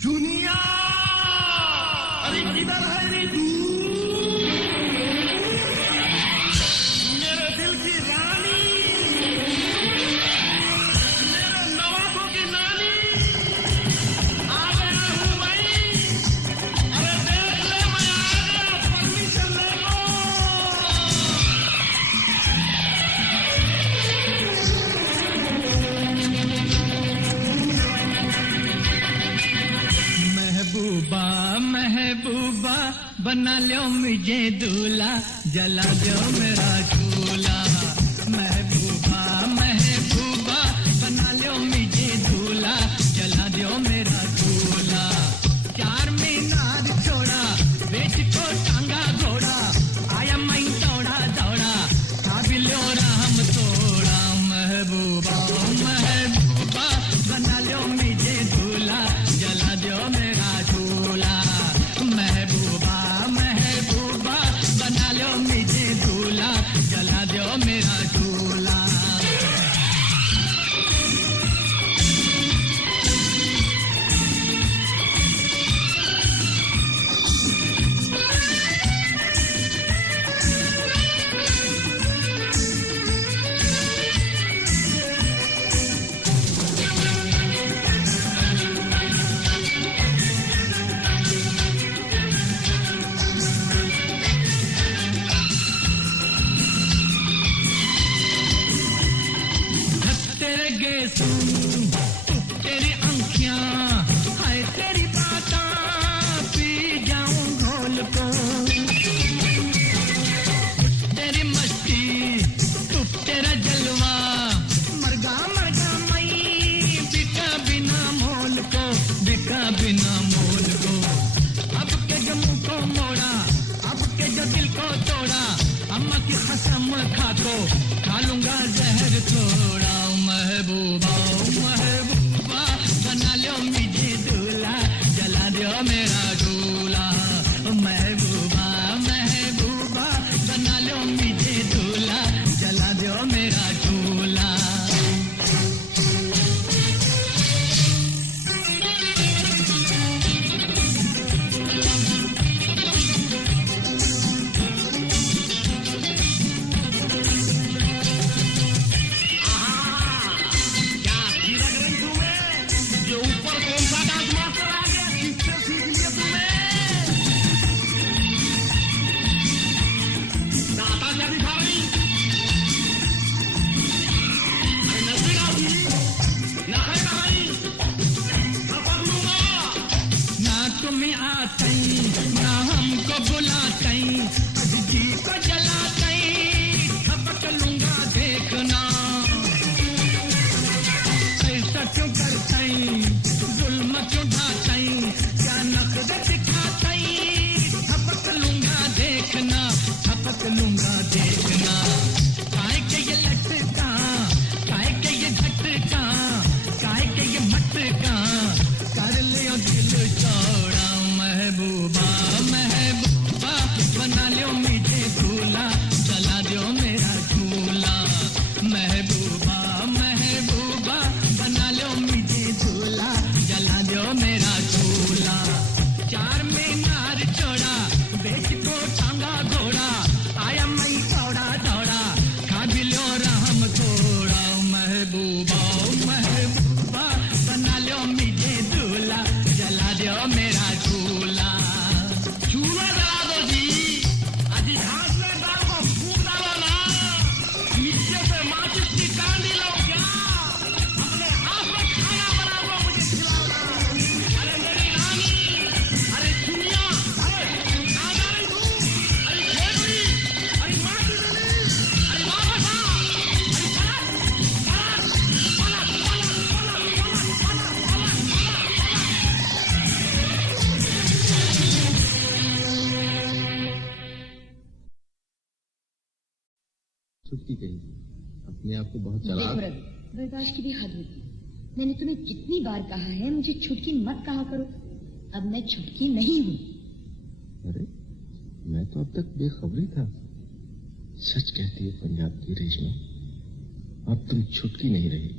चुनिया, अरे किधर है रे तू? मेरे दिल की रानी, मेरे नवाबों की नानी, आ गया हूँ भाई। अरे देख ले, मैं आ गया, परमिशन ले लो। महबूबा महबूबा बना लो मुझे दूल्हा, जला दो मेरा चूल्हा। महबूबा महबूबा बना लो मुझे दूल्हा, जला दो मेरा चूल्हा। 4 मीनार छोड़ा, बेच को टांगा घोड़ा, आया मैं दौड़ा दौड़ा, काबिलो राम तोड़ा। महबूबा महबूबा बना लो मुझे दूल्हा, जला दो मेरा चूल्हा। महबूबा महबूबा बना लो मुझे दूल्हा, जला दो मेरा चूल्हा। तेरे गेसू तेरी आंखियां, हाय तेरी बाता, पी जाऊं घोल को। तेरी मस्ती तेरा जलवा, मरगा मरगा मई, बिका बिना मोल को, बिका बिना मोल को। अब के जो मुंह को मोड़ा, अब के जो दिल को तोड़ा, अम्मा की कसम खा को खा लूंगा जहर थोड़ा। महबूबा महबूबा बना लो मुझे दूल्हा, जला दो मेरा चूल्हा। महबूबा महबूबा बना लो मुझे दूल्हा, जला दो मेरा चूल्हा। ना तुम्हें आते ना हमको बुलाते, जी को जलाते, खपक लूंगा देखना। ऐसा क्यों करते, जुल्म क्यों ढाते, क्या नखरे दिखाते, खपक लूंगा देखना, खपक लूंगा देखना। काय के ये लटका, काय के ये झटका, काय के ये मटका, कर लियो दिल चौड़ा। महबूबा महबूबा बना लो मुझे दूल्हा, जला दो मेरा चूल्हा। महबूबा महबूबा बना लो मुझे दूल्हा, जला दो मेरा चूल्हा। 4 मीनार छोड़ा, बेच को टांगा घोड़ा, आया मैं दौड़ा दौड़ा, खा भी लो राम थोड़ा। महबूबा महबूबा बना लो मुझे दूल्हा, जला दो मेरा चूल्हा। चूल्हा जला दो जी, अजी घास में डाल को फूंक डालो ना, नीचे से माचिस की कांडी लो क्या, अपने हाथ में खाना बना को मुझे खिलाओ ना। अरे मेरी रानी, अरे चुनिया, अरे कहाँ जा रही तू? अरे खेड़ी, अरे माचिस अरे वापस आ, अरे पलट पलट पलट पलट पलट छुट्टी कही, अपने आप को बहुत चला। देखो रवि, बर्दाश्त की भी हद होती है। मैंने तुम्हें कितनी बार कहा है मुझे छुटकी मत कहा करो। अब मैं छुटकी नहीं हूँ। अरे मैं तो अब तक बेखबरी था। सच कहती है पंजाब की रेशमा, अब तुम छुटकी नहीं रही।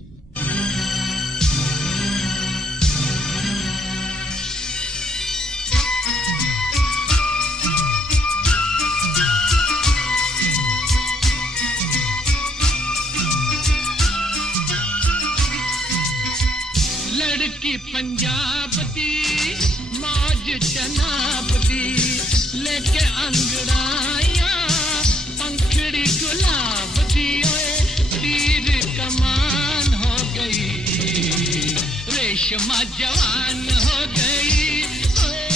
लड़की पंजाब दी मौज जनाब दी लेके अंगड़ाइयां पंखड़ी गुलाब दी ओए तीर कमान हो गई रेशमा जवान हो गई ओए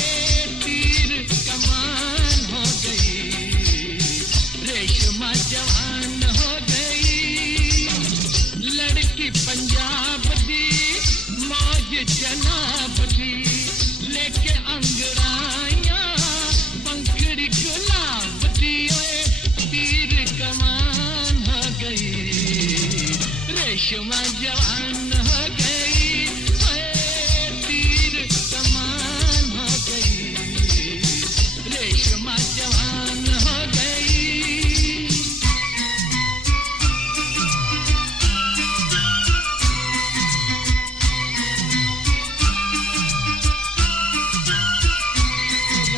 तीर कमान हो गई रेशमा जवान हो गई लड़की पंजाब दी मौज जनाब दी लेके अंगड़ाइयां पंखड़ी गुलाब दी ओए तीर कमान हो गई रेशमा जवान हो गई ओए तीर कमान हो गई रेशमा जवान हो गई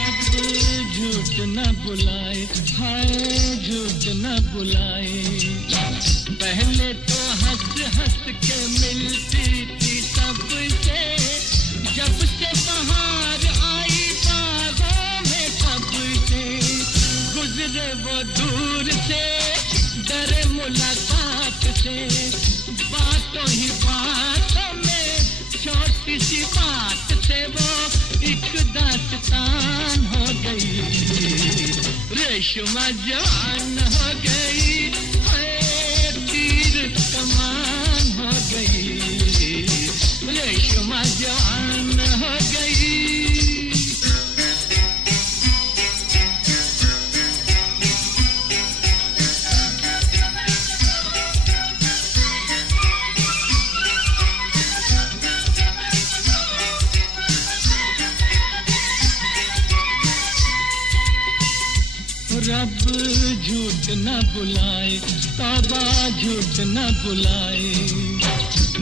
झूठ न बुलाए हाय झूठ न बुलाए पहले तो हंस हंस के मिलती थी सबसे जब से बाहर आई बागों में तब से गुजरे वो दूर से डरे मुलाकात से बातों ही बातों में छोटी सी बात से वो एक दास्तान हो गई रेशमा जवान हो गई हाय तीर कमान हो गई रेशमा जवान हो गई रब झूठ न बुलाए तौबा झूठ न बुलाए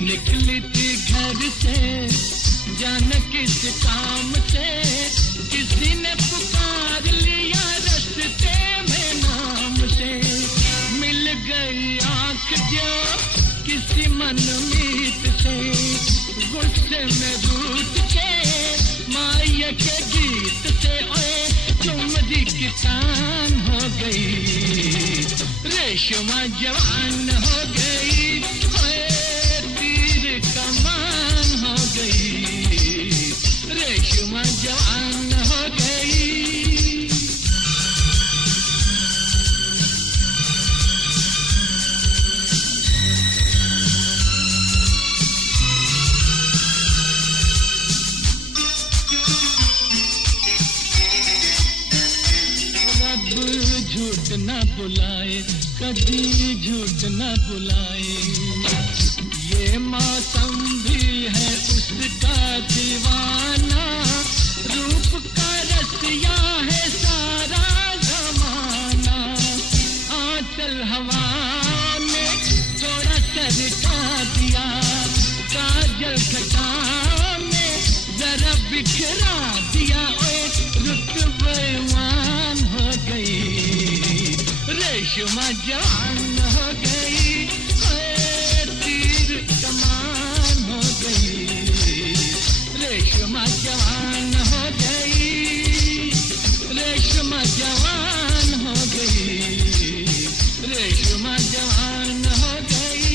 निकली थी घर से जाने किस काम से किसी ने पुकार लिया रास्ते में नाम से मिल गई आंख जो किसी मनमीत से गुस्से में रूठ के माया के गीत से ओए चुमरी किसान हो गई रेशमा जवान हो गई ओए तीर कमान हो गई रेशमा जवान हो गई झूठ न बुलाए कभी झूठ न बुलाए ये मौसम भी है उसका दीवाना रूप का रसिया है सारा जमाना आंचल हवा ने थोड़ा सरका दिया काजल घटा में जरा बिखरा दिया ओए रुत बेईमान हो गई रेशमा जवान हो गई ओए तीर कमान हो गई रेशमा जवान हो गई रेशमा जवान हो गई रेशमा जवान हो गई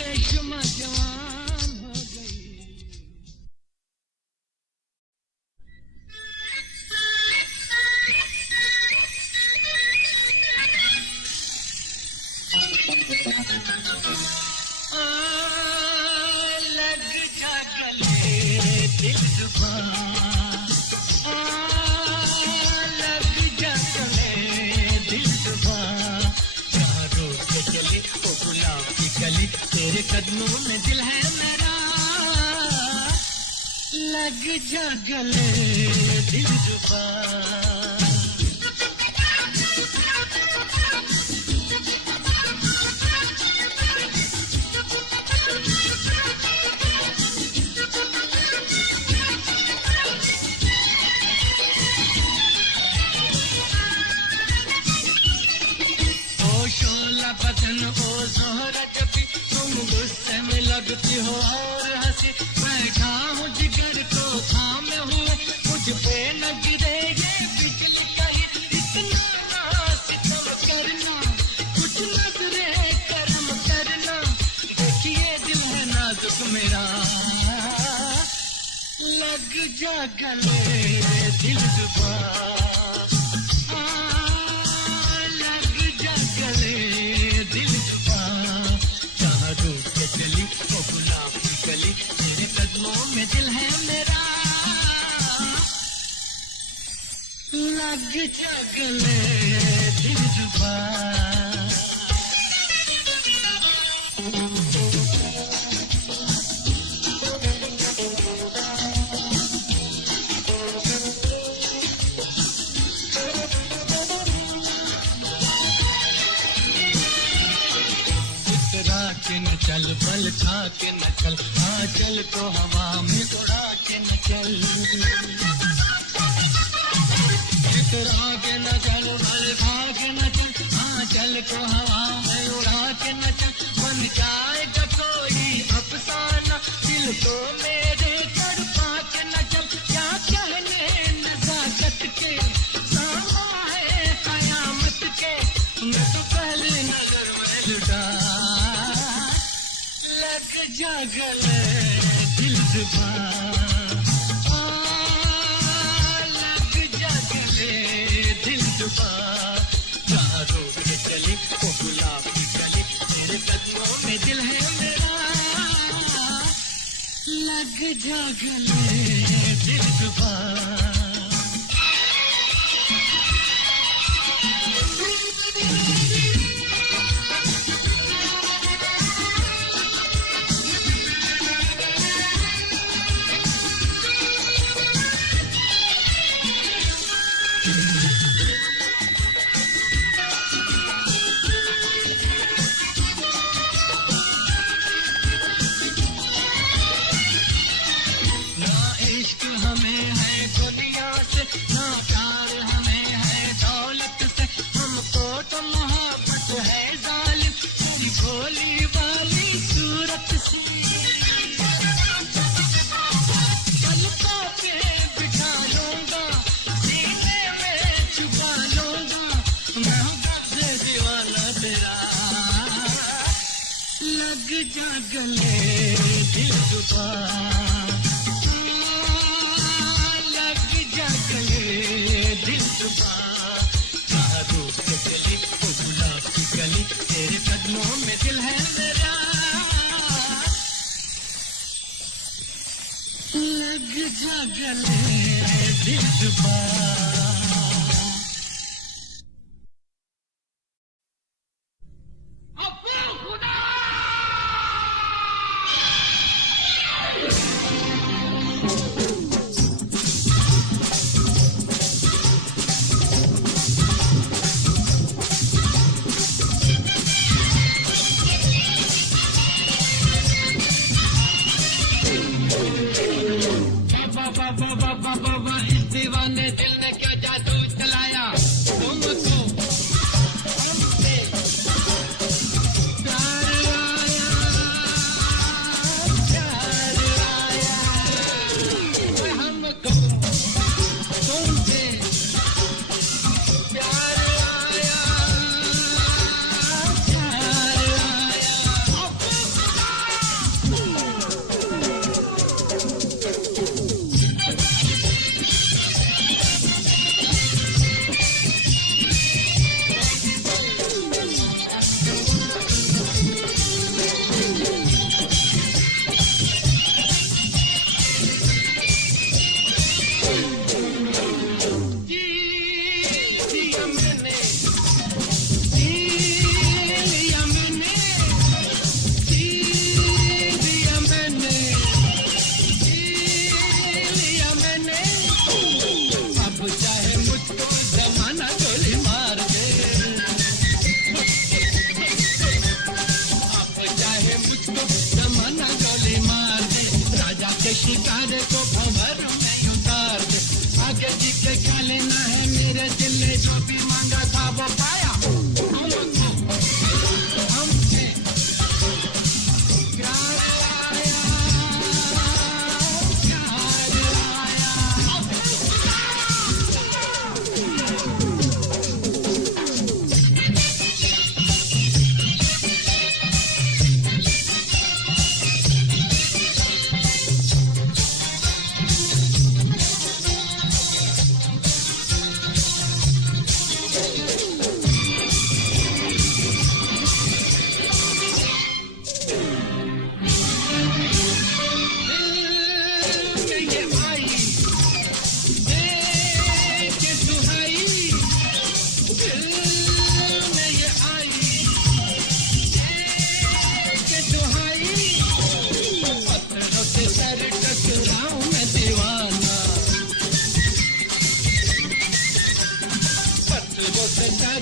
रेशमा जवान हो गई लग जा गले दिलरुबा लग जा गले दिलरुबा कहाँ रोक के चली वो गुलाब की गली तेरे कदमों में दिल है मेरा लग जा गले दिलरुबा बदन ओ ज़ोहरा जबी तुम गुस्से में लगती हो और हंसी गले दिल जुबा लग जा गले दिल जुबा जहाँ रूठ के चली वो गुलाब की गली तेरे कदमों में दिल है मेरा लग जा गले दिल जुबा चल बल खा के न चल हाँ चल तो हवा में उड़ा के न चल इतरा के न चल बल खा के न चल हाँ चल तो हवा में उड़ा के न चल बन जाएगा कोई अफसाना दिल को मेरे तड़पा के न चल क्या कहने नजाकत के सामा है कयामत के मैं तो पहली नजर में लुटा जा गले दिल जुबा लग जा गले दिल जुबा जहाँ रोक के चली वो गुलाब की गली तेरे कदमों में दिल है मेरा लग जा गले दिल जुबा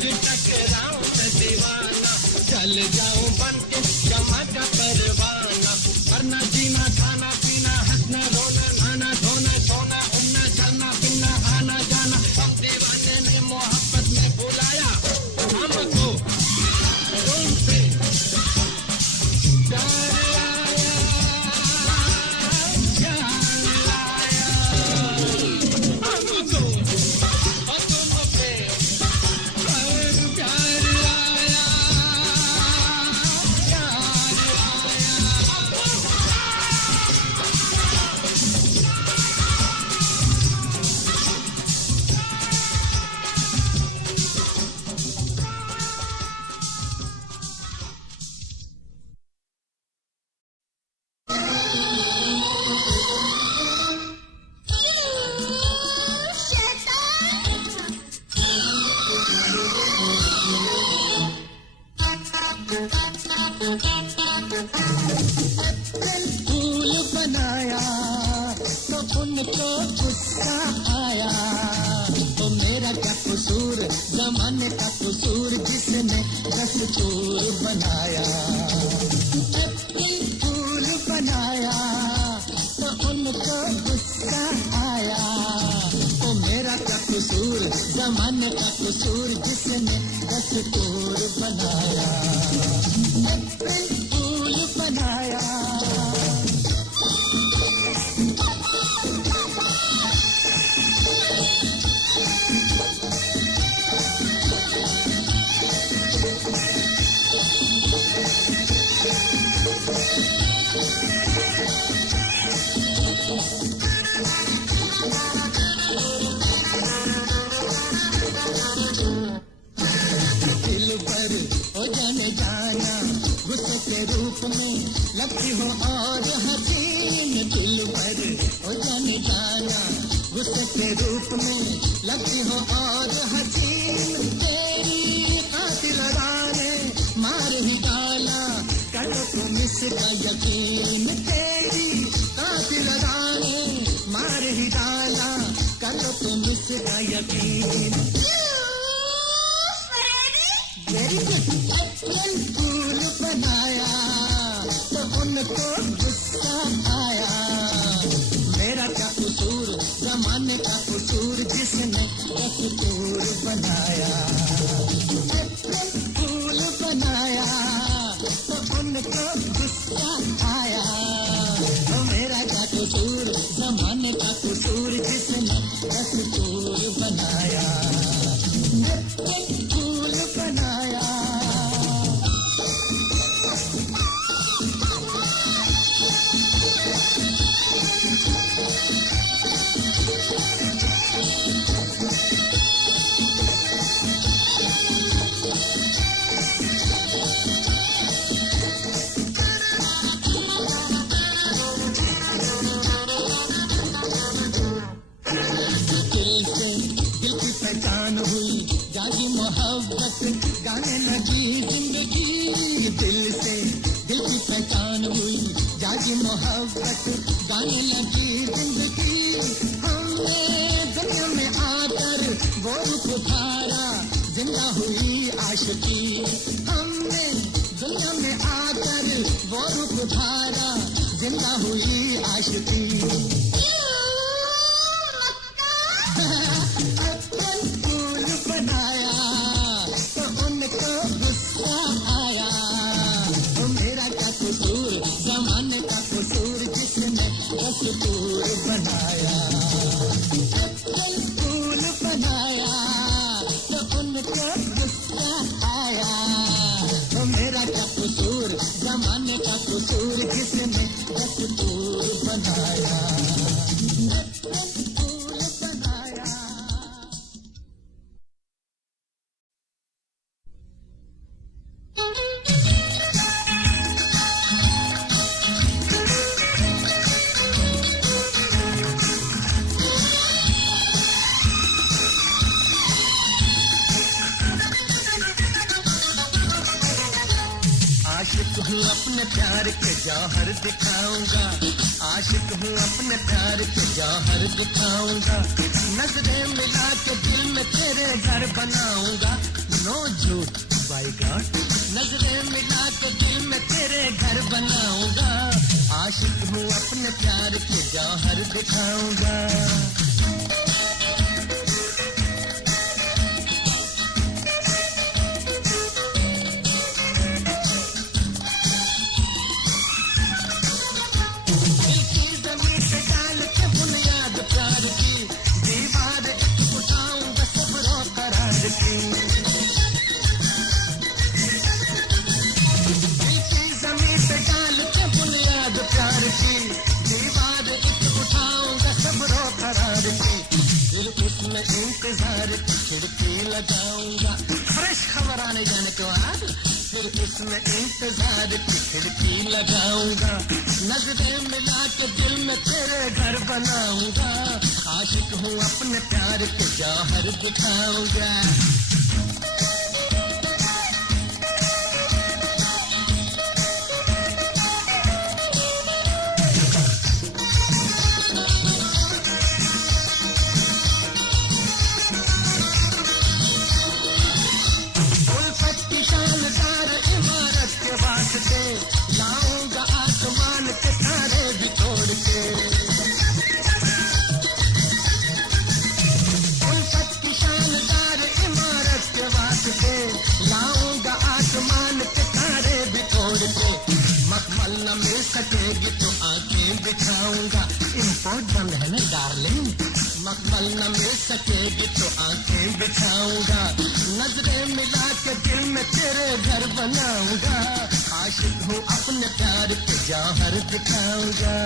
फिर टकराऊं मैं दीवाना, चल जाऊं बन के जमा का परवाना, वरना जीना खाना पीना हंसना रोना नहाना धोना सोना उड़ना चलना फिरना आना जाना, हम दीवाने ने मोहब्बत में बुलाया हमको तुमसे फूल बनाया तो उनको गुस्सा आया, तो मेरा क्या कसूर जमाने का कसूर जिसने दस्तूर बनाया। फूल बनाया तो उनको गुस्सा आया, तो मेरा क्या कसूर जमाने का कसूर जिसने दस्तूर बनाया। फूल बनाया दिल पर हो जाने जाना गुस्से के रूप में लगती हो और हसीन, दिल पर हो जाने जाना गुस्से के रूप में लगती हो और हसीन, तेरी कातिल राने मार ही डाला करो तुम इसका यकीन, तेरी कातिल राने मार ही डाला करो तुम इसका यकीन। फूल बनाया तो उनको गुस्सा आया, मेरा क्या कसूर जमाने का कसूर जिसने दस्तूर बनाया। फूल बनाया तो उनको गुस्सा आया, तो मेरा क्या कसूर जमाने का कसूर जिसने दस्तूर बनाया। फूल बनाया जागी मोहब्बत गाने लगी जिंदगी, दिल से दिल की पहचान हुई जागी मोहब्बत गाने लगी जिंदगी, हमने दुनिया में आकर वो रूप धारा जिंदा हुई आशिकी, हमने दुनिया में आकर वो रूप धारा जिंदा हुई आशिकी। बनाया तो उनको गुस्सा आया, तो मेरा क्या कसूर जमाने का कसूर जिसने दस्तूर बनाया। फूल बनाया तो उनको गुस्सा आया, तो मेरा क्या कसूर जमाने का कसूर जिसने दस्तूर बनाया। आशिक हूँ अपने प्यार के जौहर दिखाऊंगा, आशिक हूँ अपने प्यार के जौहर दिखाऊंगा, नजरें मिला के दिल में तेरे घर बनाऊंगा, नो झूठ बाई गॉड। नजरें मिला के दिल में तेरे घर बनाऊंगा, आशिक हूँ अपने प्यार के जौहर दिखाऊंगा। इंतजार की खिड़की लगाऊंगा, फ्रेश खबर आने जाने के बाद फिर उसमें इंतजार की खिड़की लगाऊंगा। नजरें मिला के दिल में तेरे घर बनाऊंगा, आशिक हूँ अपने प्यार के जौहर दिखाऊंगा। लाऊंगा आसमान के तारे भी तोड़ के, उल्फत की शानदार इमारत के वास्ते लाऊंगा आसमान के तारे भी तोड़ के। मखमल न मिल सकेगी तो आंखें बिछाऊंगा, इम्पोर्ट बंद है ना डार्लिंग। मखमल न मिल सकेगी तो आंखें बिछाऊंगा, नजरें मिला के दिल में तेरे घर बनाऊंगा, आशिक हूँ अपने प्यार के जौहर दिखाऊंगा।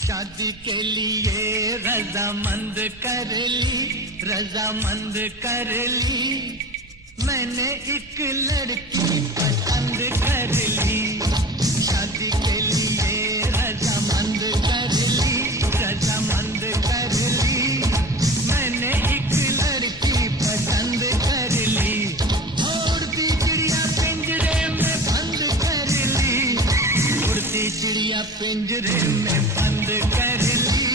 शादी के लिए रजामंद कर ली, मैंने एक लड़की पसंद कर ली। शादी के लिए रजामंद कर ली, मैंने एक लड़की पसंद कर ली। उड़ती चिड़िया पिंजरे में बंद कर ली, उड़ती चिड़िया पिंजरे में बंद कर ली,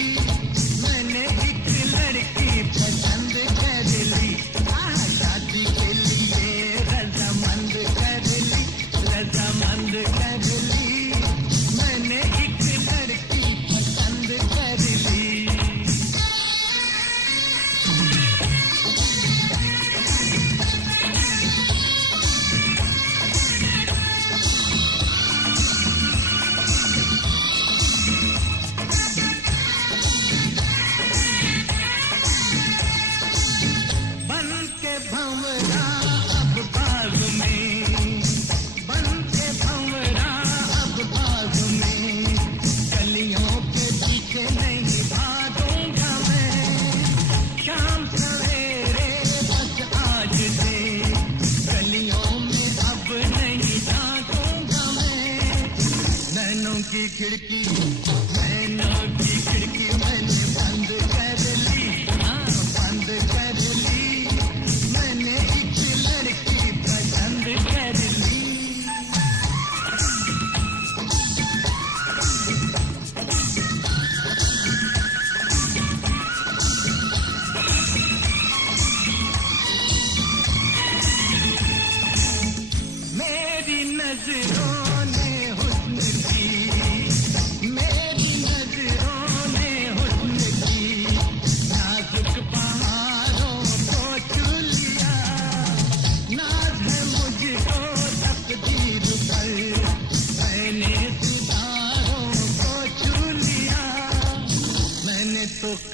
मैंने एक लड़की पसंद कर ली। शादी के लिए रजामंद कर ली, मैंने एक लड़की पसंद कर ली।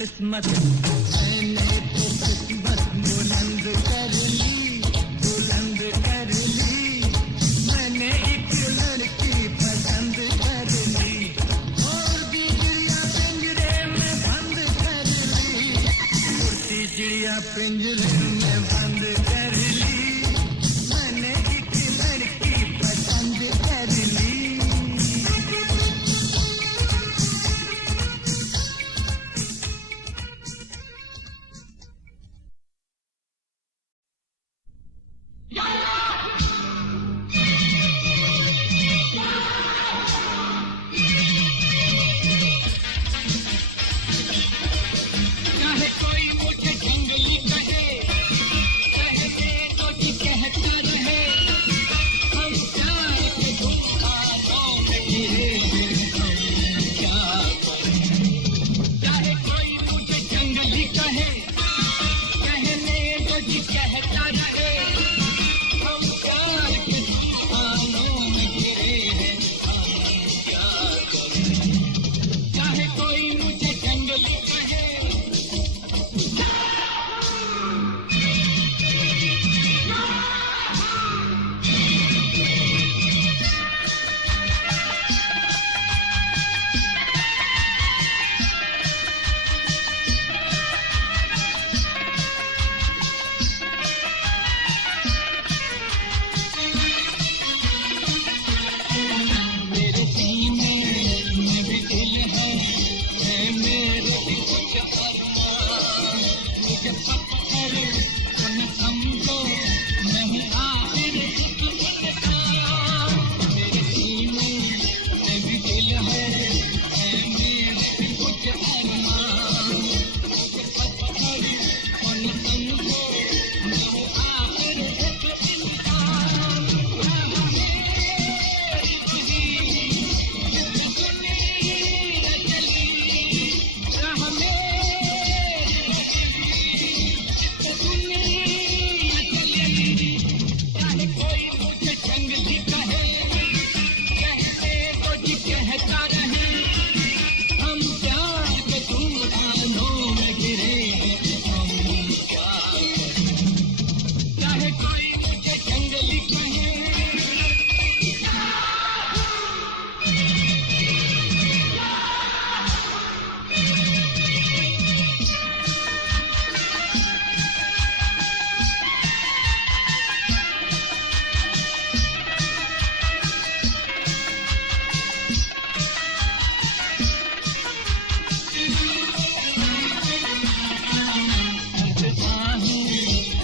किस्मत मैंने तो किस्मत बुलंद कर ली, बुलंद कर ली। मैंने एक लड़की पसंद कर ली और भी चिड़िया पिंजरे में बंद कर ली, उड़ती चिड़िया पिंजरे में बंद कर ली। मैंने एक लड़की पसंद कर ली। चाहे कोई मुझे जंगली कहे, कहने तो जी कहता रहे, हम प्यार के तूफानों में घिरे हैं, क्या करें। चाहे कोई मुझे जंगली कहे, कहने तो जी कहता रहे, हम प्यार के तूफानों में घिरे हैं, हम क्या करें। चाहे कोई मुझे जंगली कहे, मेरे सीने में भी दिल है मेरे भी कुछ अरमान, मुझे पत्थर तो न समझो, नहीं आखिर एक इंसान। मेरे सीने में भी दिल है मेरे भी कुछ अरमान, मुझे पत्थर तो न समझो, नहीं आखिर एक इंसान। चाहे कोई मुझे जंगली कहे, कहते तो जी कहता रहे, हम प्यार के तूफानों में घिरे हैं, हम क्या करें। चाहे कोई मुझे जंगली कहे,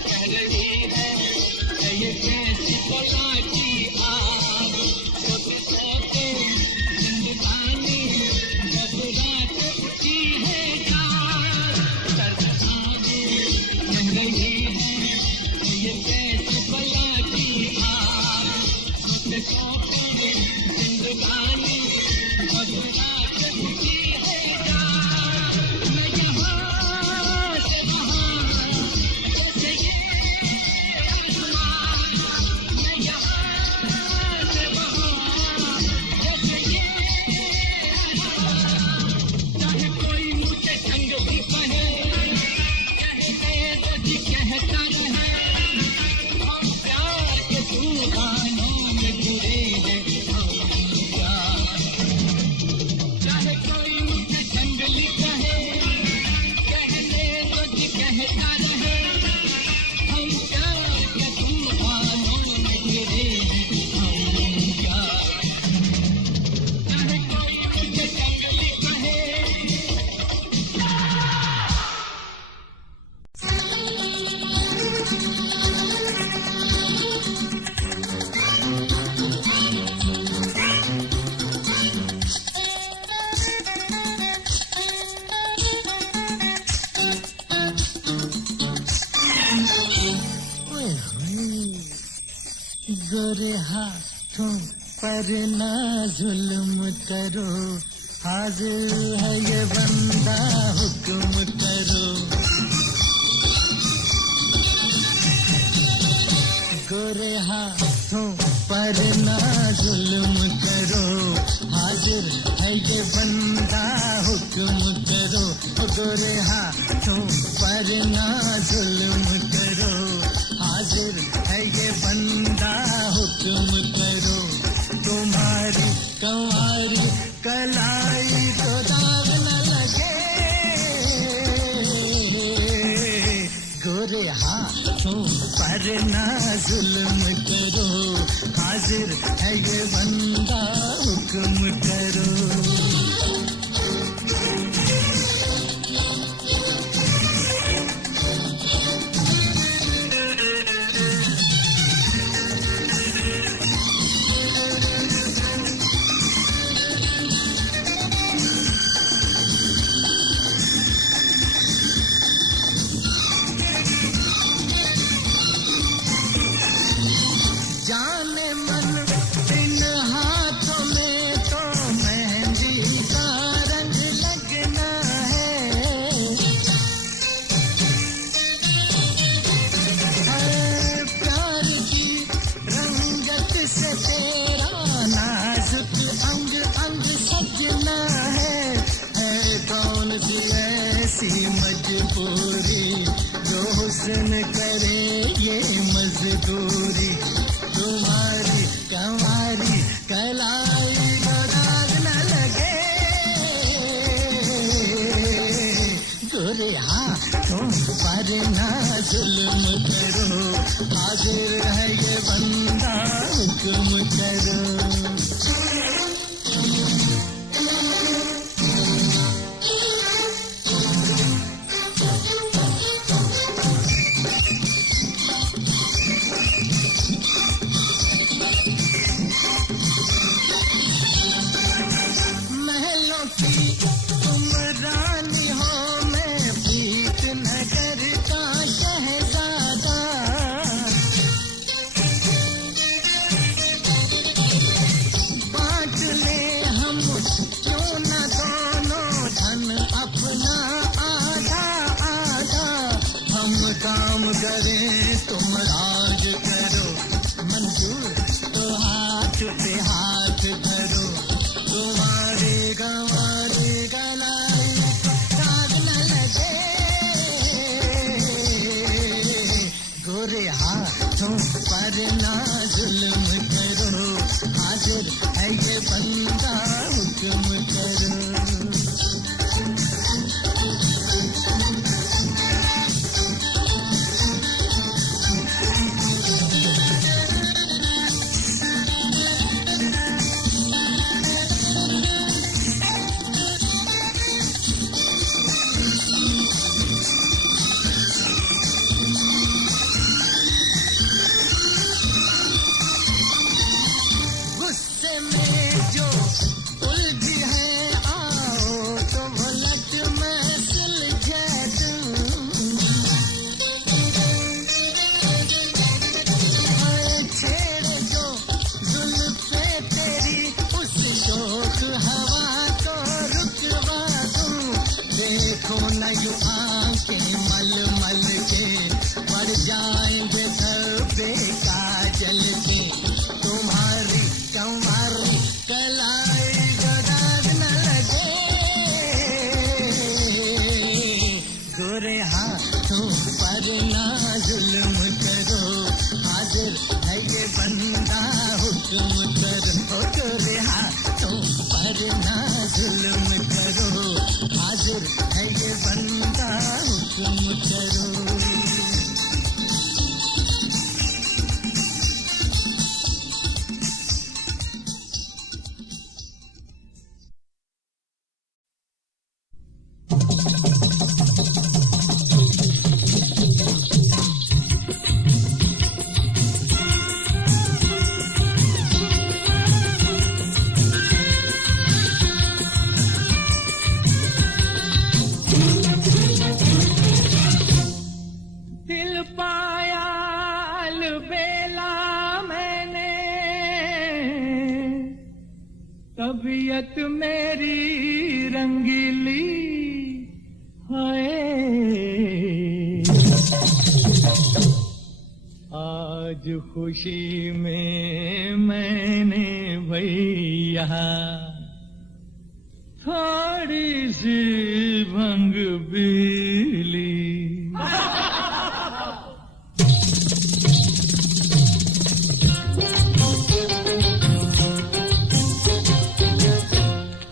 कह रही है ये कैसी बला की आग, सोते सोते जिंदगानी घबराहट उठी है जान। सरदानी कह रही है ये कैसी बला की आग, सोते सोते जिंदगानी घबराहट उठी है जान। मैं यहाँ से वहाँ जैसे ये आसमान, मैं यहाँ से वहाँ जैसे ये आसमान। चाहे कोई मुझे जंगली कहे, कहने तो जी कहता रहे, हम प्यार के तूफानों में घिरे हैं, हम क्या करें। चाहे कोई मुझे जंगली कहे, कहने तो जी कहता रहे, हम प्यार के तूफानों में घिरे हैं, हम क्या करें। चाहे कोई मुझे जंगली कहे, गोरे हाथों पर ना जुल्म करो, हाजिर है ये बंदा हुक्म करो। गोरे हाथों पर ना जुल्म करो, हाजिर है ये बंदा हुक्म हुक्म करो, गोरे हाथों पर ना जुल्म करो, हाजिर है ये बंदा हुक्म करो, तुम्हारी कंवारी कलाई को दाग न लगे, गोरे हाथों पर ना जुल्म करो, हाजिर है ये बंदा हुक्म करो। जाने मन इन हाथों में तो मेहंदी का रंग लगना है, प्यार की रंगत से तेरा नाजुक अंग अंग सजना है कौन सी ऐसी मजबूरी जो हुस्न करे ये मजदूरी, तुम्हारी कंवारी कलाई को दाग न लगे, गोरे हाथों पर ना जुल्म करो, हाजिर है ये बंदा हुक्म करो। महलों की तुम रानी हो, मैं प्रीत नगर का शहजादा, बांट ले हम क्यों न दोनों धन अपना आधा आधा, हम काम करें तुम राज करो, मंजूर तो हाथ पे हाथ धरो, तुम्हारी गंवारी गलाई को दाग न लगे, गोरे हाथों पर ना जुल्म करो, हाजिर है ये बंदा हुक्म करो। गुस्से में जो उलझी है आओ तो भलक मैं सुलझा दूं, छेड़े जो जुल्फे तेरी उस शोक हवा को रुकवा दूं, देखो न यूं आंखें मल मल के पड़ जाएंगे धब्बे काजल के, तुम्हारी कंवारी कलाई को दाग न लगे, गोरे हाथों पर ना जुल्म करो, हाजिर है ये बंदा हुक्म करो, गोरे हाथों पर ना जुल्म करो, हाजिर है ये बंदा हुक्म करो। दिल पाया अलबेला मैंने, तबीयत मेरी रंगीली है, आज खुशी में मैंने भैया थोड़ा थोड़ी सी भंग पीली।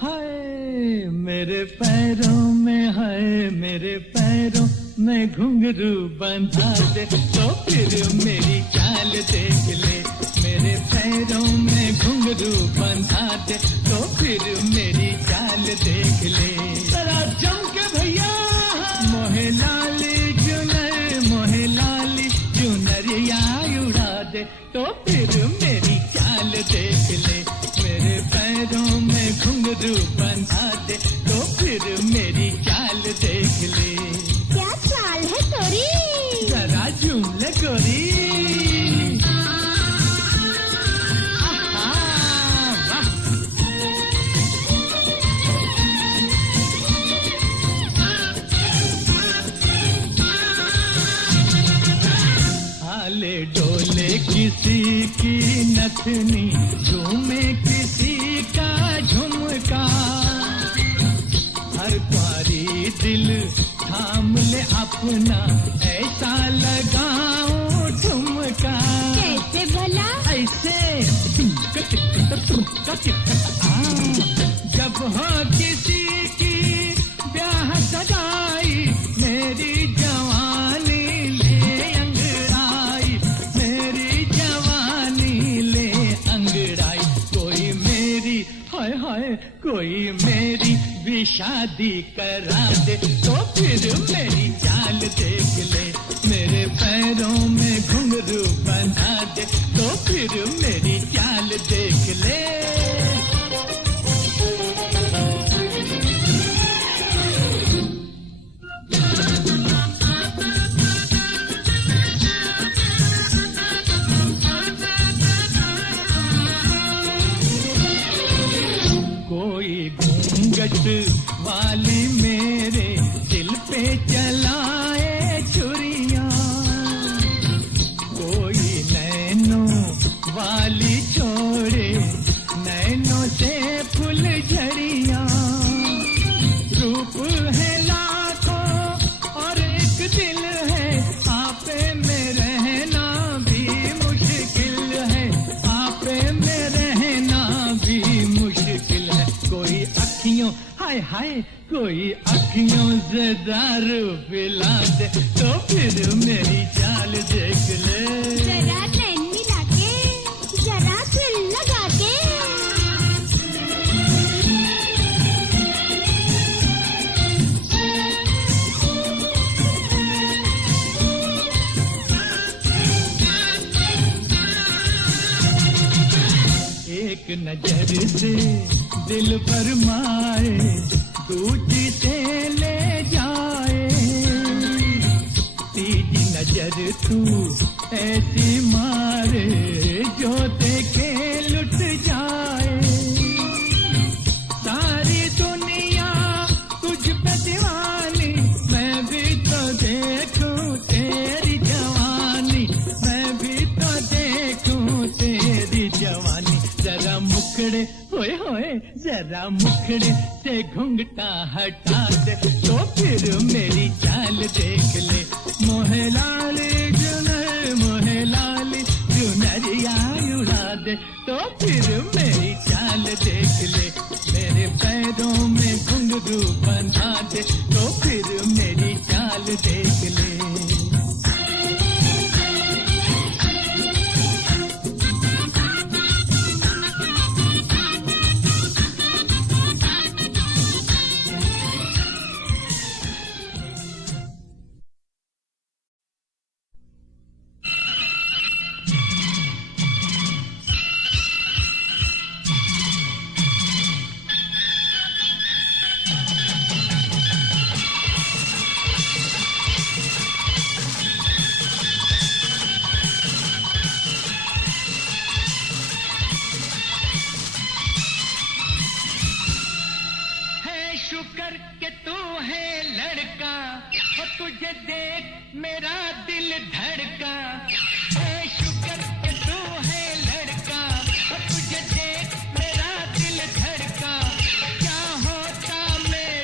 हाय मेरे पैरों में, हाय मेरे पैरों में घुंघरू बंधा दे तो फिर मेरी चाल देख ले। मेरे पैरों में घुंघरू बंधा दे तो फिर मेरी चाल देख ले। जरा जम के भैया मोहे लाली चुनर, मोहे लाली चुनरिया उड़ा दे तो फिर मेरी चाल देख ले। मेरे पैरों में घुंघरू बंधा दे तो फिर मेरी चाल देख ले। क्या चाल है तोरी? जरा झूम ले गोरी। हाले डोले किसी की नथनी, झूमे किसी का झुमका। हर पारी दिल थाम ले अपना, ऐसा लगाऊं ठुमका। कैसे भला? ऐसे जब हो किसी की ब्याह सगाई, मेरी जवानी ले अंगड़ाई, मेरी जवानी ले अंगड़ाई। कोई मेरी, हाय हाय कोई मेरी भी शादी करा दे तो फिर मेरी चाल देख ले। मेरे पैरों में घुंघरू बंधा दे तो फिर मेरी चाल देख ले। कोई घूंघट वाली मेरे दिल पे चलाए छुरियां, कोई नैनों वाली छोड़े नैनों से फूल झड़ियां। रूप है लाखों और एक दिल है, आपे में रहना भी मुश्किल है, आपे में रहना भी मुश्किल है। कोई अखियों, हाय हाय कोई अखियों से दारू पिला दे तो फिर मेरी चाल देख ले। जरा नैन मिला के, जरा दिल लगा के। एक नजर से दिल फरमाए, दूजी से ले जाए। तीजी नजर तू ऐसी मारे जो देखे लुट जाए। सारी दुनिया तुझ पे दीवानी, मैं भी तो देखूं तेरी जवानी, मैं भी तो देखूं तेरी जवानी। जरा मुखड़े होए होए, जरा मुखड़े से घुंघटा हटा दे तो फिर मेरी चाल देख ले। मोहे लाली चुनर, मोहे लाली चुनरिया उड़ा दे तो फिर मेरी चाल देख ले। मेरे पैरों में घुंघरू बंधा दे तो फिर मेरी चाल देख ले। तुझे देख मेरा दिल धड़का, ऐ शुक्र कि तू है लड़का। तुझे देख मेरा दिल धड़का, क्या होता मेरे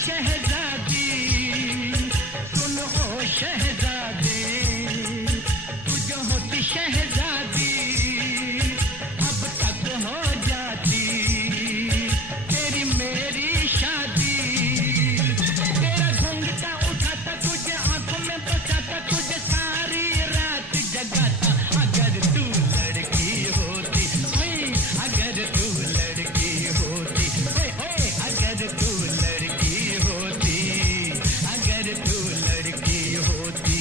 शहजादी, सुन ओ शहजादे, तू जो होती शहजादी अब तक हो जाती तेरी मेरी शादी। तेरा घूंघटा उठाता, तुझे आंखों में बसाता, तुझे सारी रात जगाता। अगर तू लड़की होती, अगर तू लड़की होती, अगर तू लड़की होती, अगर तू लड़की होती।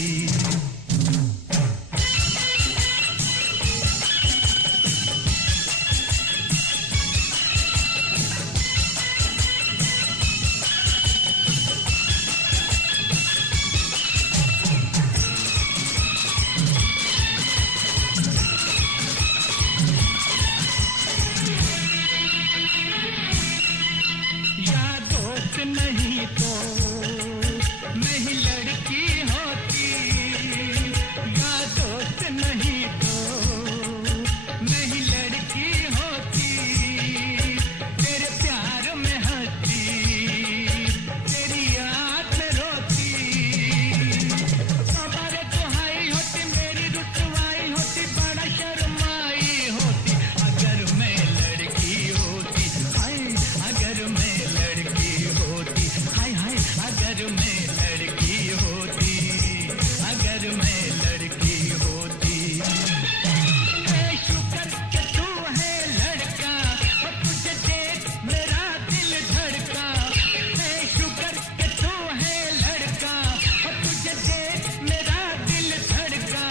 या दोस्त नहीं तो नहीं लड़की होती, या दोस्त नहीं तो नहीं लड़की होती। तेरे प्यार में हंसती, तेरी याद में रोती। हमारे दुहाई होती, मेरी रुतवाई होती, बड़ा शर्माई होती। अगर मैं लड़की होती, हाय अगर मैं लड़की होती, हाय हाय अगर मैं लड़की होती, अगर मैं लड़की होती। ऐ शुक्र कि तू है लड़का, और तुझे देख मेरा दिल धड़का। ऐ शुक्र कि तू है लड़का, और तुझे देख मेरा दिल धड़का।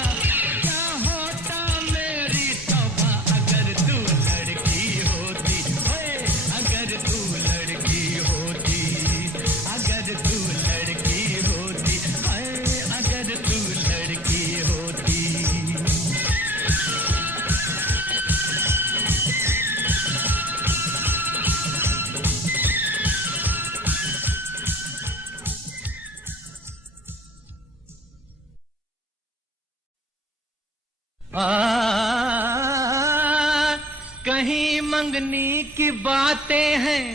क्या होता मेरी तौबा अगर तू लड़की होती, ओए अगर तू लड़की होती, अगर तू लड़की होती, हाय अगर तू लड़की होती। कहीं मंगनी की बातें हैं,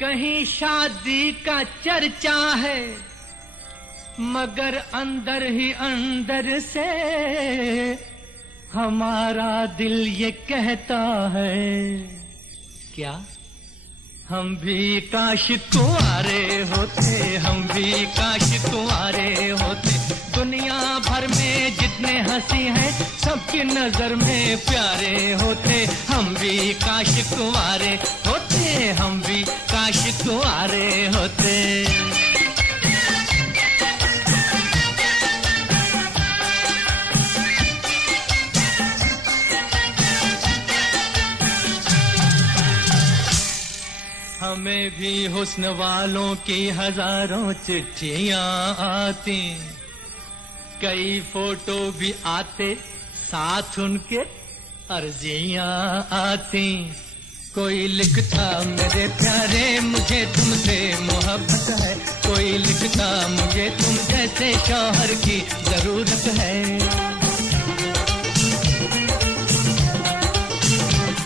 कहीं शादी का चर्चा है, मगर अंदर ही अंदर से हमारा दिल ये कहता है क्या हम भी काश कुंवारे होते, हम भी काश कुंवारे होते। दुनिया भर में जितने हंसी हैं सबकी नजर में प्यारे होते। हम भी काश कुंवारे होते, हम भी काश कुंवारे होते। हमें भी हुस्न वालों की हजारों चिट्ठियां आती, कई फोटो भी आते, साथ उनके अर्जियां आती। कोई लिखता मेरे प्यारे मुझे तुमसे मोहब्बत है, कोई लिखता मुझे तुम जैसे शौहर की जरूरत है।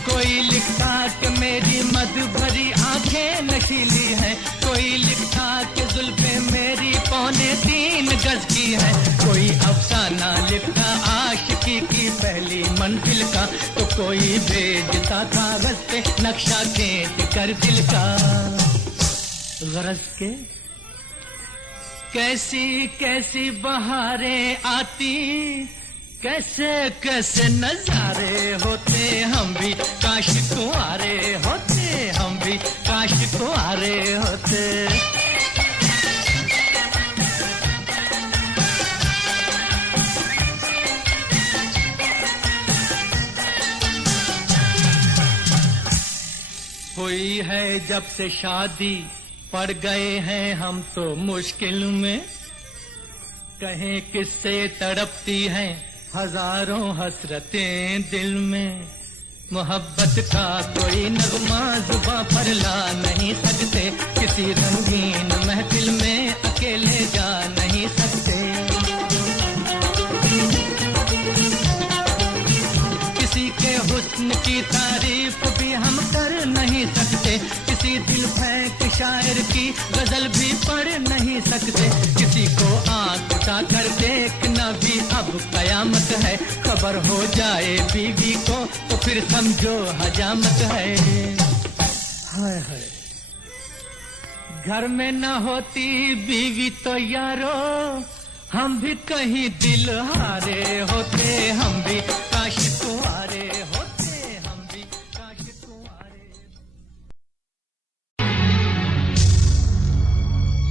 कोई लिखता कि मेरी मद भरी आंखें नशीली हैं, कोई लिखता कि जुल्फे मेरी 3.25 गज की है। कोई अफसाना लिखता आशिकी की पहली मंजिल का, तो कोई भेजता कागज पे नक्शा खींच कर दिल का। गरज के कैसी कैसी बहारें आती, कैसे कैसे नजारे होते। हम भी काश कुंवारे होते, हम भी काश कुंवारे होते। हुई है जब से शादी, पड़ गए हैं हम तो मुश्किल में। कहें किससे तड़पती हैं हजारों हसरतें दिल में। मोहब्बत का कोई नगमा जुबां पर ला नहीं सकते, किसी रंगीन महफिल में अकेले जा नहीं सकते। किसी के हुस्न की तारीफ भी हम कर नहीं सकते, किसी दिल फेंक शायर की गजल भी पढ़ नहीं सकते, किसी को आंख उठाकर देखना भी अब कयामत है। खबर हो जाए बीवी को तो फिर समझो हजामत है। हाय हाय, घर में न होती बीवी तो यारो हम भी कहीं दिल हारे होते, हम भी काश कुंवारे होते, हम भी काश कुंवारे।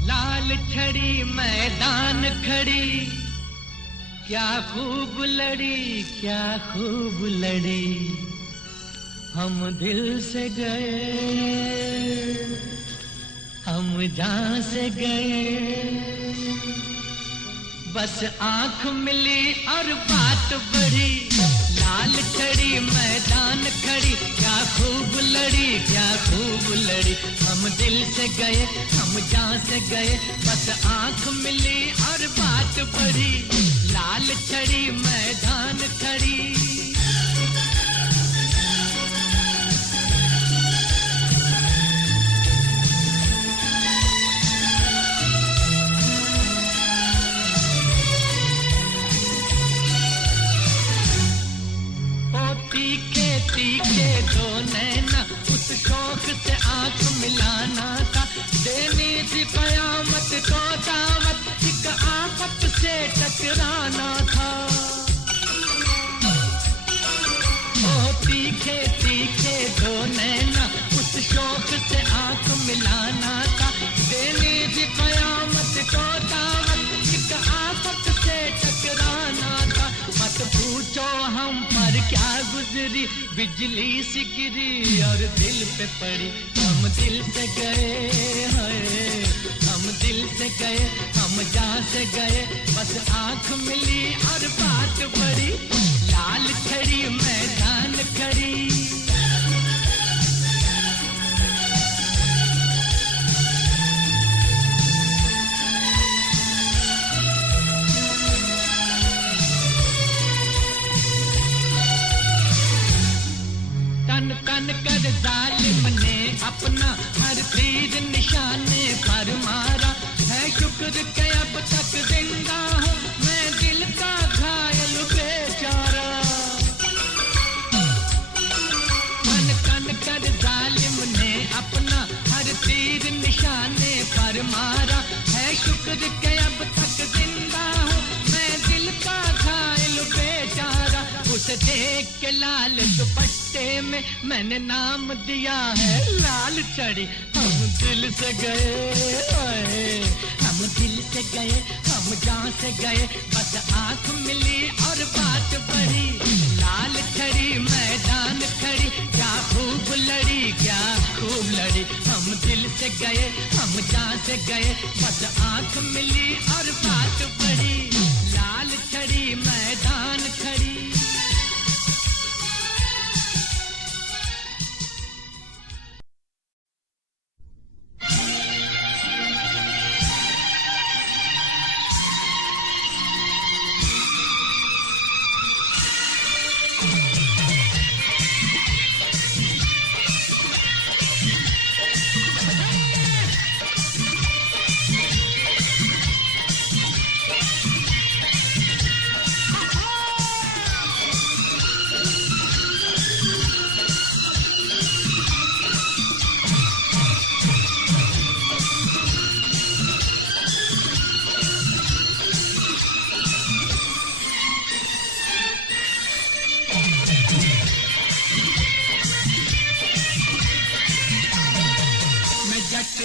लाल छड़ी मैदान खड़ी, क्या खूब लड़ी, क्या खूब लड़ी, हम दिल से गए, हम जहां से गए, बस आंख मिली और बात बढ़ी। लाल छड़ी मैदान खड़ी, क्या खूब लड़ी, क्या खूब लड़ी, हम दिल से गए, हम जहां से गए, बस आंख मिली और बात बढ़ी। लाल छड़ी मैदान खड़ी। तीखे दो नैना, उस शौक से आंख मिलाना था, देनी थी कयामत को दावत, एक आफत से टकराना था। ओ तीखे तीखे दो नैना, उस शौक से आंख मिलाना था, देनी थी कयामत को दावत, एक आफत से टकराना था। मत पूछो हम पर क्या गुजरी, बिजली सी गिरी और दिल पे पड़ी, हम दिल से गए हैं, हम दिल से गए, हम जहां से गए, बस आंख मिली और बात बढ़ी। लाल छड़ी मैदान खड़ी। तन तन कर जालिम ने अपना हर तीर निशाने पर मारा, है शुक्र के अब तक जिंदा हूँ मैं दिल का घायल बेचारा। तन तन कर जालिम ने अपना हर तीर निशाने पर मारा, है शुक्र के अब तक जिंदा हूँ मैं दिल का घायल बेचारा। उसे देख के लाल दुपट्टे में मैंने नाम दिया है लाल छड़ी, हम दिल से गए, हम दिल से गए, हम जहां से गए, बस आंख मिली और बात बढ़ी। लाल छड़ी मैदान खड़ी, क्या खूब लड़ी, क्या खूब लड़ी, हम दिल से गए, हम जहां से गए, बस आंख मिली और बात बढ़ी। लाल छड़ी मैदान खड़ी।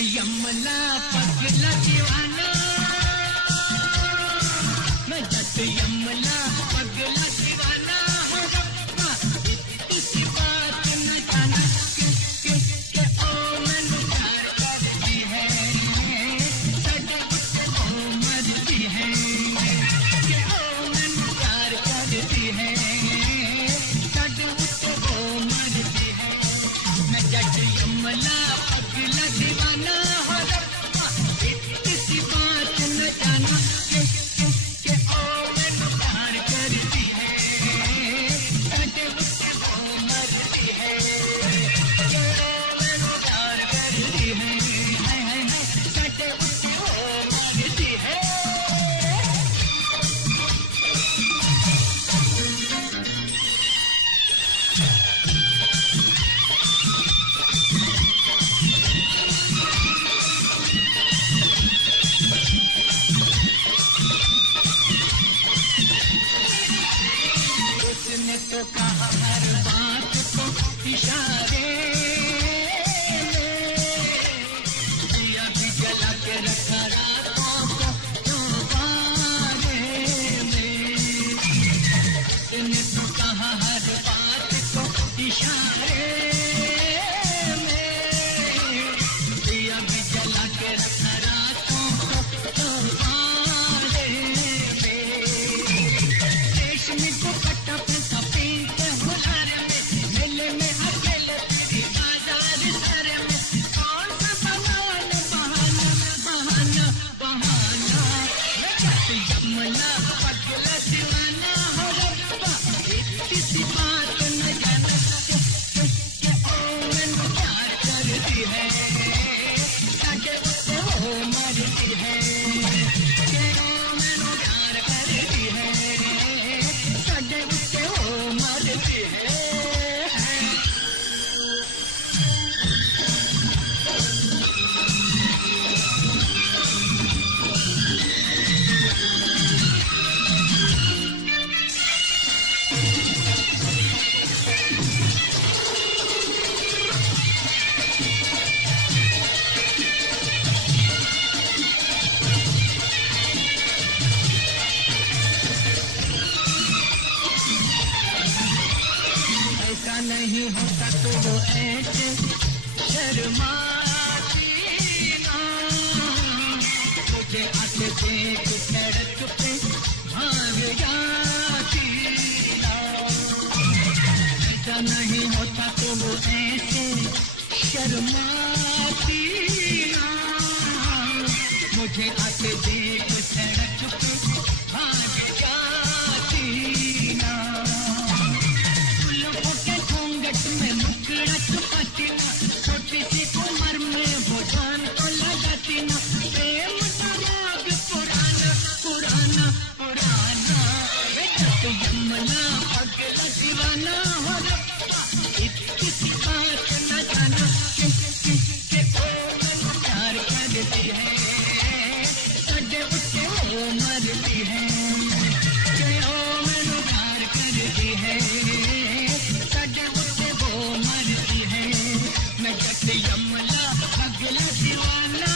यमला पगला दीवाना, मैं जट यमला पगला दीवाना हो रब्बा, किसी बात न जाना के ओ मैनू प्यार करती है, सदा ओ मरती है, के ओ मैनू प्यार करती है, सदा ओ मरती है। मैं जट यमला पगला दीवाना हो रब्बा, किसी बात न जाना के ओ मैनू प्यार शर्माती ना, मुझे आके देख सड़क पे भाग जाती ना। ऐसा नहीं होता तो वो ऐसे शर्माती ना, मुझे आके देख सड़क पे भाग जाती ना। फूलों के घूंघट में मुखड़ा छुपाती ना, छोटी सी उम्र में वो जान को लगाती ना। प्रेम का राग पुराना पुराना पुराना, तो यमुना पगला दीवाना हो रब्बा, किसी बात न जाना कि ओ मैंने प्यार करती है, सजे उसके वो मरती है, कि ओ मैंने प्यार करती है, सजे उसके वो मरती है। मैं जट यमला पगला दीवाना।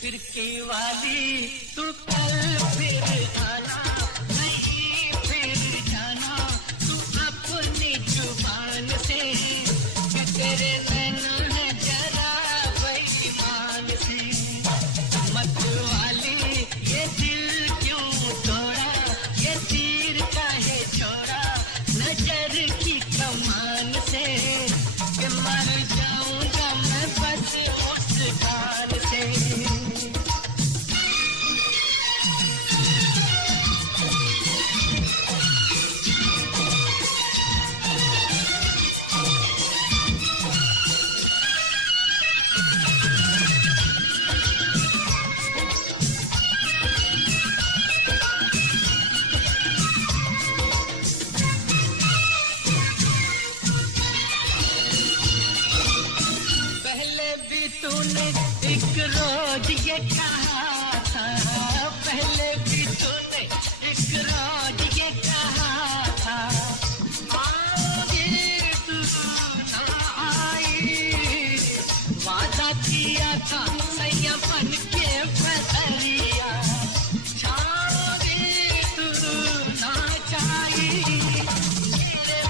फिरकी वाली तू कल फिर जाना, नहीं फिर जाना तू अपनी जुबान से, कि तेरे नैना है जरा बेईमान से। मत वाली ये दिल क्यों तोड़ा, ये तीर काहे छोड़ा नजर की कमान से, कि मर जाऊंगा मैं बस उस गान से। पहले भी तूने एक रोज ये कहा था, पहले भी तूने एक रोज ये कहा था, आगे तू ना आई, वादा किया था सैया बन के बदरिया, छावे तू ना चाही, तेरे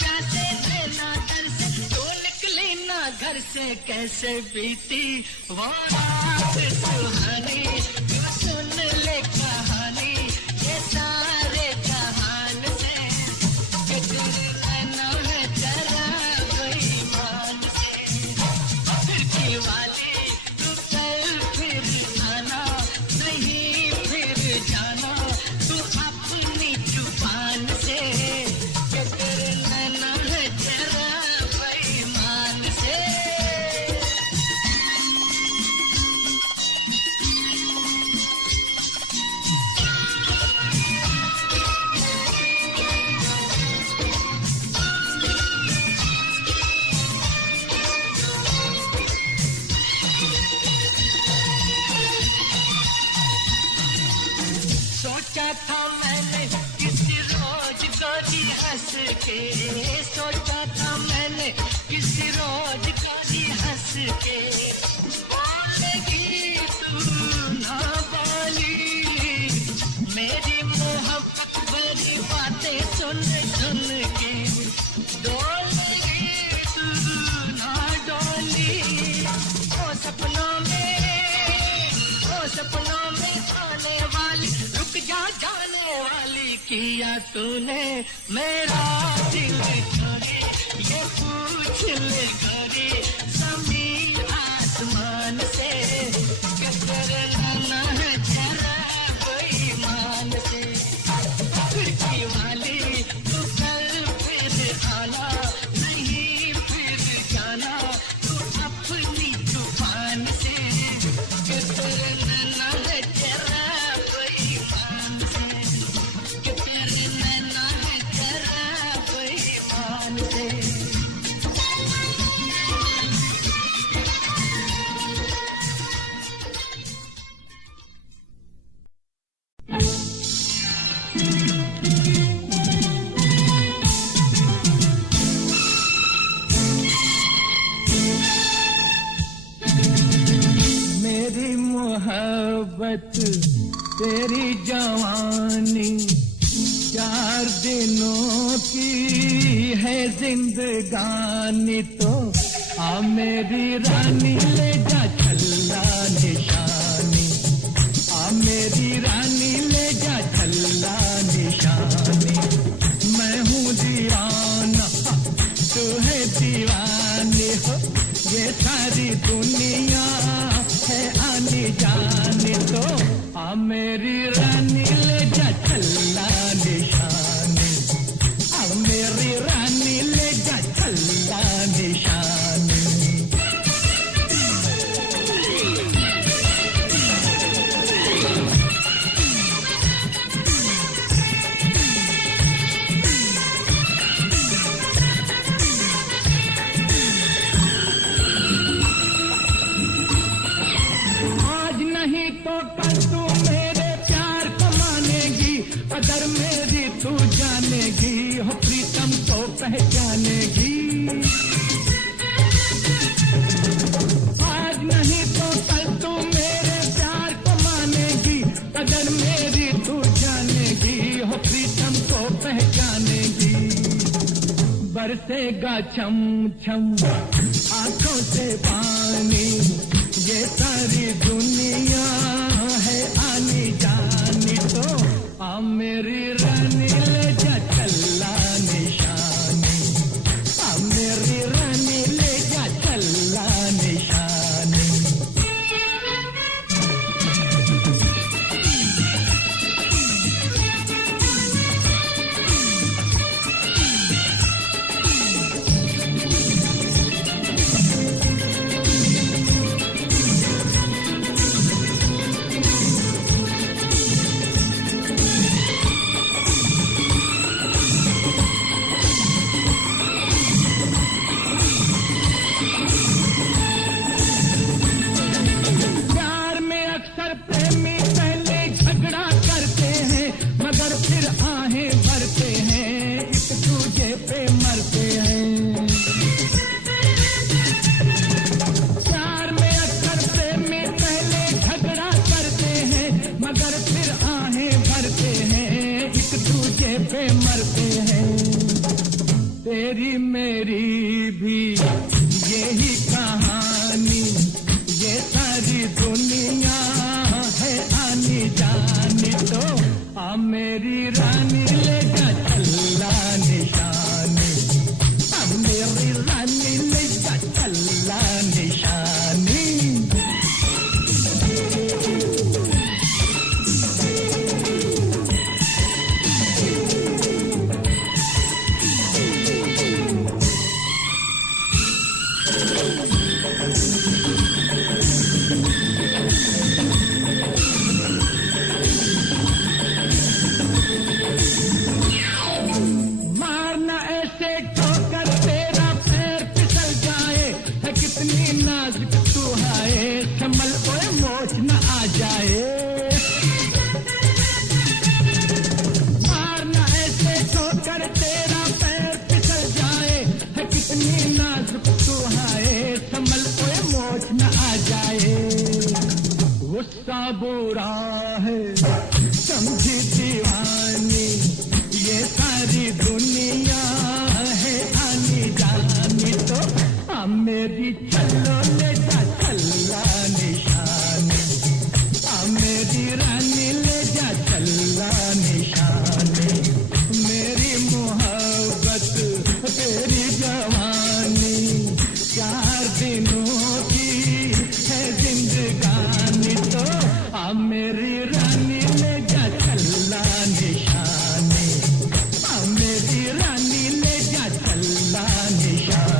प्यासे लेना दर से, तो निकली ना घर से कैसे बीती वो रात सुहानी। तू सुन ले कहानी ये सारे जहान से, कि तेरे नैना है जरा बेईमान से। फिरकी वाली तू कल फिर आना, नहीं फिर जाना तू अपनी जुबान से, कि तेरे नैना है जरा बेईमान से। सोचा था मैंने किसी रोज गोरी हंस के, सोचा था मैंने किसी रोज गोरी हंस के, बोलेगी तू ना बोली मेरी मोहब्बत भरी बातें सुन सुन के, डोलेगी तू ना डोली ओ सपनों में आने वाली, रुक जा जाने वाली, किया तूने मेरा दिल चोरी, ये पूछ ले गोरी जमीन आसमान से, कि तेरे नैना है जरा बेईमान से। फिरकी वाली तू कल फिर आना, नहीं फिर जाना तू अपनी जुबान से, कि तेरे नैना है जरा बेईमान से, कि तेरे नैना है जरा मोहब्बत तेरी जवानी 4 दिनों की है जिंदगानी तो आ मेरी रानी ले जा छल्ला निशानी आ मेरी रानी ले जा छल्ला निशानी मैं हूँ दीवाना तू है दीवानी हो ये सारी दुनिया है आनी जानी तो आ मेरी रानी ले जा छल्ला निशानी आ मेरी रानी ले जा छल्ला निशानी आज नहीं तो कल तू मेरे प्यार को मानेगी अगर मेरी तू जानेगी हो प्रीतम को पहचानेगी आज नहीं तो कल तू मेरे प्यार को मानेगी अगर मेरी तू जानेगी हो प्रीतम को पहचानेगी बरसेगा छम छम आंखों से पानी ये सारी दुनिया है आनी जानी तो आ मेरी रानी ले जा छल्ला निशानी आ मेरी रानी ले जा छल्ला निशानी प्यार में अक्सर प्रेमी पहले झगड़ा करते हैं मगर फिर आहें भरते हैं एक दूजे पे मरते हैं प्यार में अक्सर प्रेमी पहले झगड़ा करते हैं मगर फिर आहें भरते हैं एक दूजे पे मरते हैं तेरी मेरी भी यही कहानी ये सारी दुनिया है आनी जानी तो आ मेरी रानी ले जा छल्ला निशानी आ मेरी रानी ले जा छल्ला निशानी मारना ऐसे ठोकर तेरा पैर फिसल जाए है कितनी नाजुक तू है संभल ओए मोच न आ जाए मारना ऐसे ठोकर तेरा पैर फिसल जाए है कितनी नाजुक तू है संभल ओए मोच न आ जाए गुस्सा बुरा है समझी दीवानी ये सारी दुनिया है आनी जानी तो आ मेरी छल्लो ले जा छल्ला निशानी आ मेरी रानी ले जा छल्ला निशानी मेरी मोहब्बत तेरी जवानी 4 दिनों की है जिंदगानी तो आ मेरी रानी ले जा छल्ला निशानी आ मेरी रानी ले जा छल्ला निशानी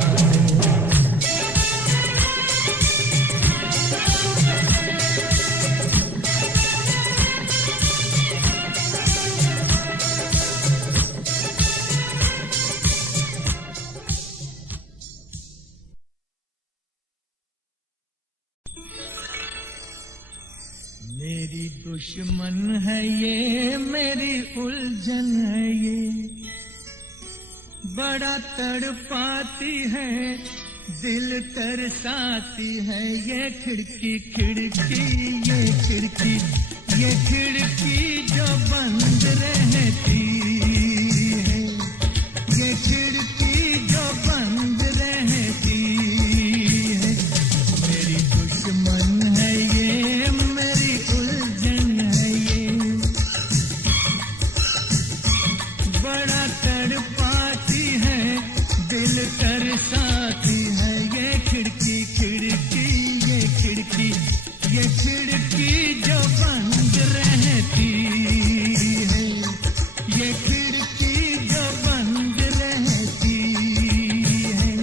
मेरी दुश्मन है ये मेरी उलझन है ये बड़ा तड़पाती है दिल तरसाती है ये खिड़की खिड़की ये खिड़की ये खिड़की जो बंद रहती है ये खिड़की जो बंद रहती है मेरी दुश्मन है ये मेरी उलझन है ये बड़ा तड़पाती है दिल तरसाती है ये खिड़की खिड़की ये खिड़की ये खिड़की जो बंद रहती है ये खिड़की जो बंद रहती है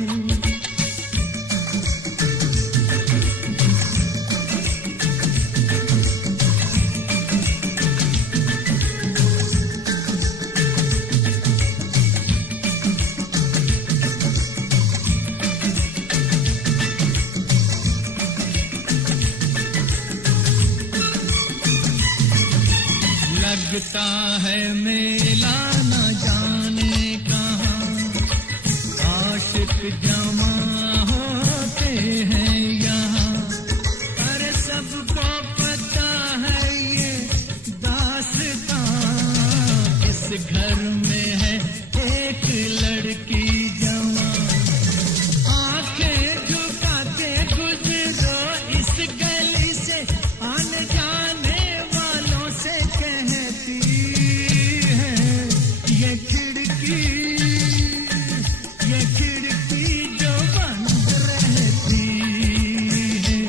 लगता है मेला न जाने कहाँ आशिक जमा होते हैं यहाँ अरे सबको पता है ये दास्तां इस घर में है एक लड़की जवान आंखें झुकाते गुजरो इस गली से आने जाने वालों से कहती है ये खिड़की जो बंद रहती है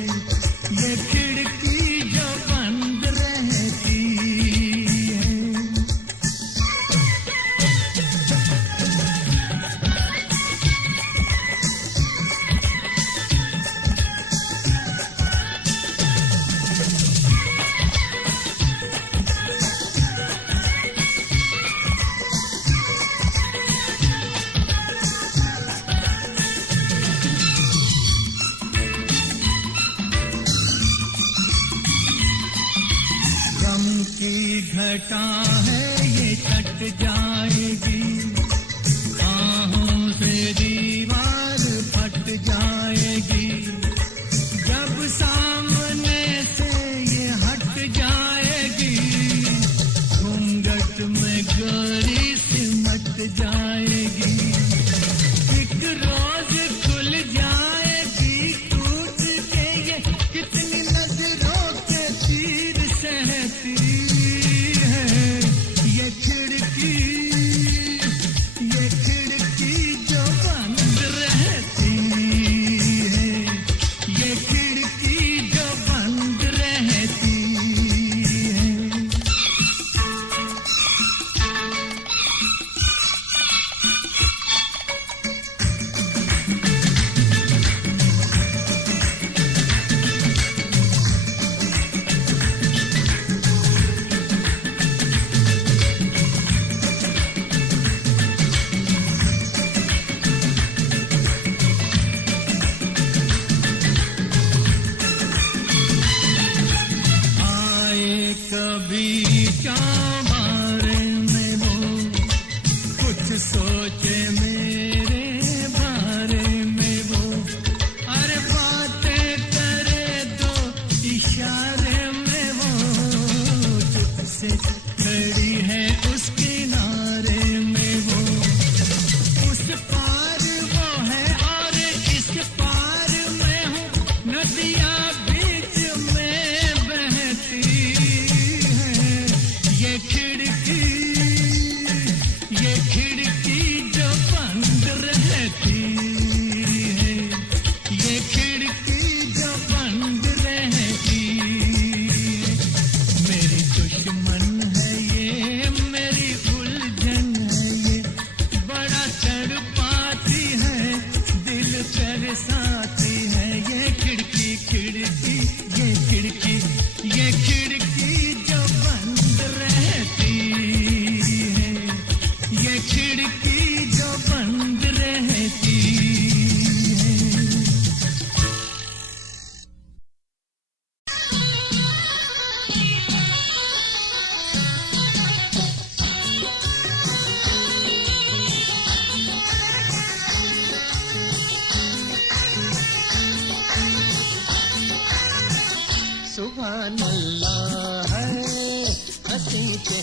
ये खिड़की जो बंद रहती है गम की घटा है ये छट जाएगी आहों से दीवार फट जाएगी जब सामने से ये हट जाएगी घूंघट में गोरी सिमट जाएगी एक रोज खुल जाएगी टूट के ये कितनी नजरों के तीर सहती है ये खिड़की जो बंद रहती है ये खिड़की जो बंद रहती है आए कभी क्या बारे में वो कुछ सोचे मेरे बारे में वो अरे बातें करे दो इशारे में वो चुप से खड़ी है उस किनारे में वो उस पार वो है और इस पार मैं हूँ नदियाँ बीच में बहती है ये खिड़की जो बंद रहती है ये खिड़की जो बंद रहती है मेरी दुश्मन है ये मेरी उलझन है ये बड़ा तड़पाती है दिल तरसाती है ये खिड़की जो बंद रहती है ये खिड़की जो बंद रहती है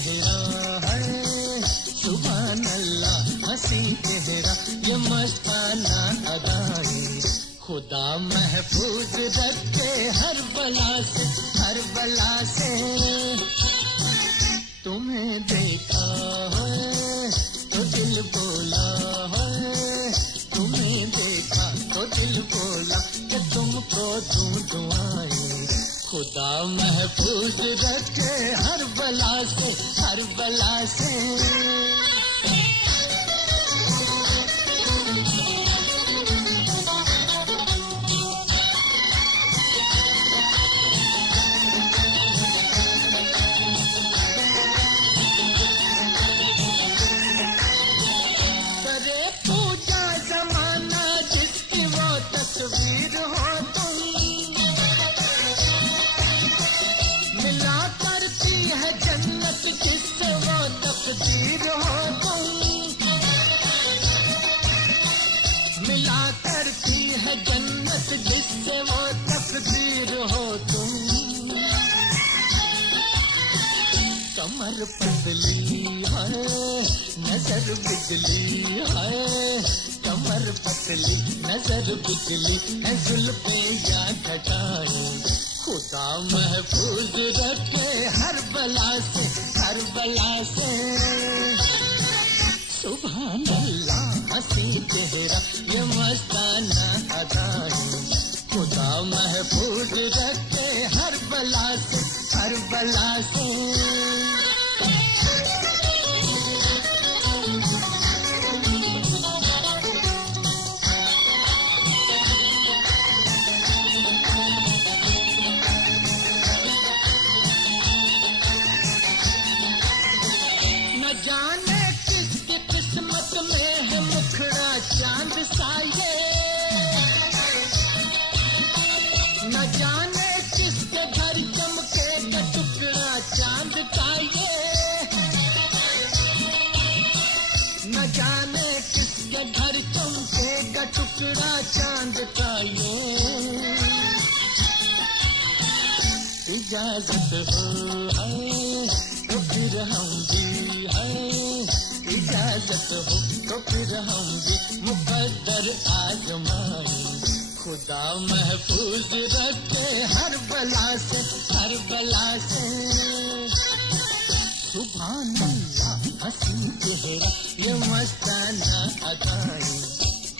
चेहरा है सुभान अल्लाह हंसी चेहरा ये मस्ताना अदाएं खुदा महफूज रखे हर बला से तुम्हें देखा है तो दिल बोला है तुम्हें देखा तो दिल बोला कि तुमको दूं दुआएं खुदा महफूज रखे हर बला से जिससे वो तकदीर हो तुम कमर पतली है नजर बिजली है कमर पतली नजर बिजली है जुल्फे या घटाए खुदा महफूज रखे हर बला से सुभान अल्लाह हंसी चेहरा ये मस्ताना अदाएं खुदा महफूज रखे हर बला से न जाने किसकी किस्मत में है मुखड़ा चांद सा ये न जाने किसके घर चमकेगा टुकड़ा चांद का ये न जाने किसके घर चमकेगा टुकड़ा चांद का ये इजाजत हो है तो फिर हम भी है इजाजत हो तो फिर हम भी मुकद्दर आजमाए खुदा महफूज रखे हर बला से सुभान अल्लाह हंसी चेहरा ये मस्ताना अदाएं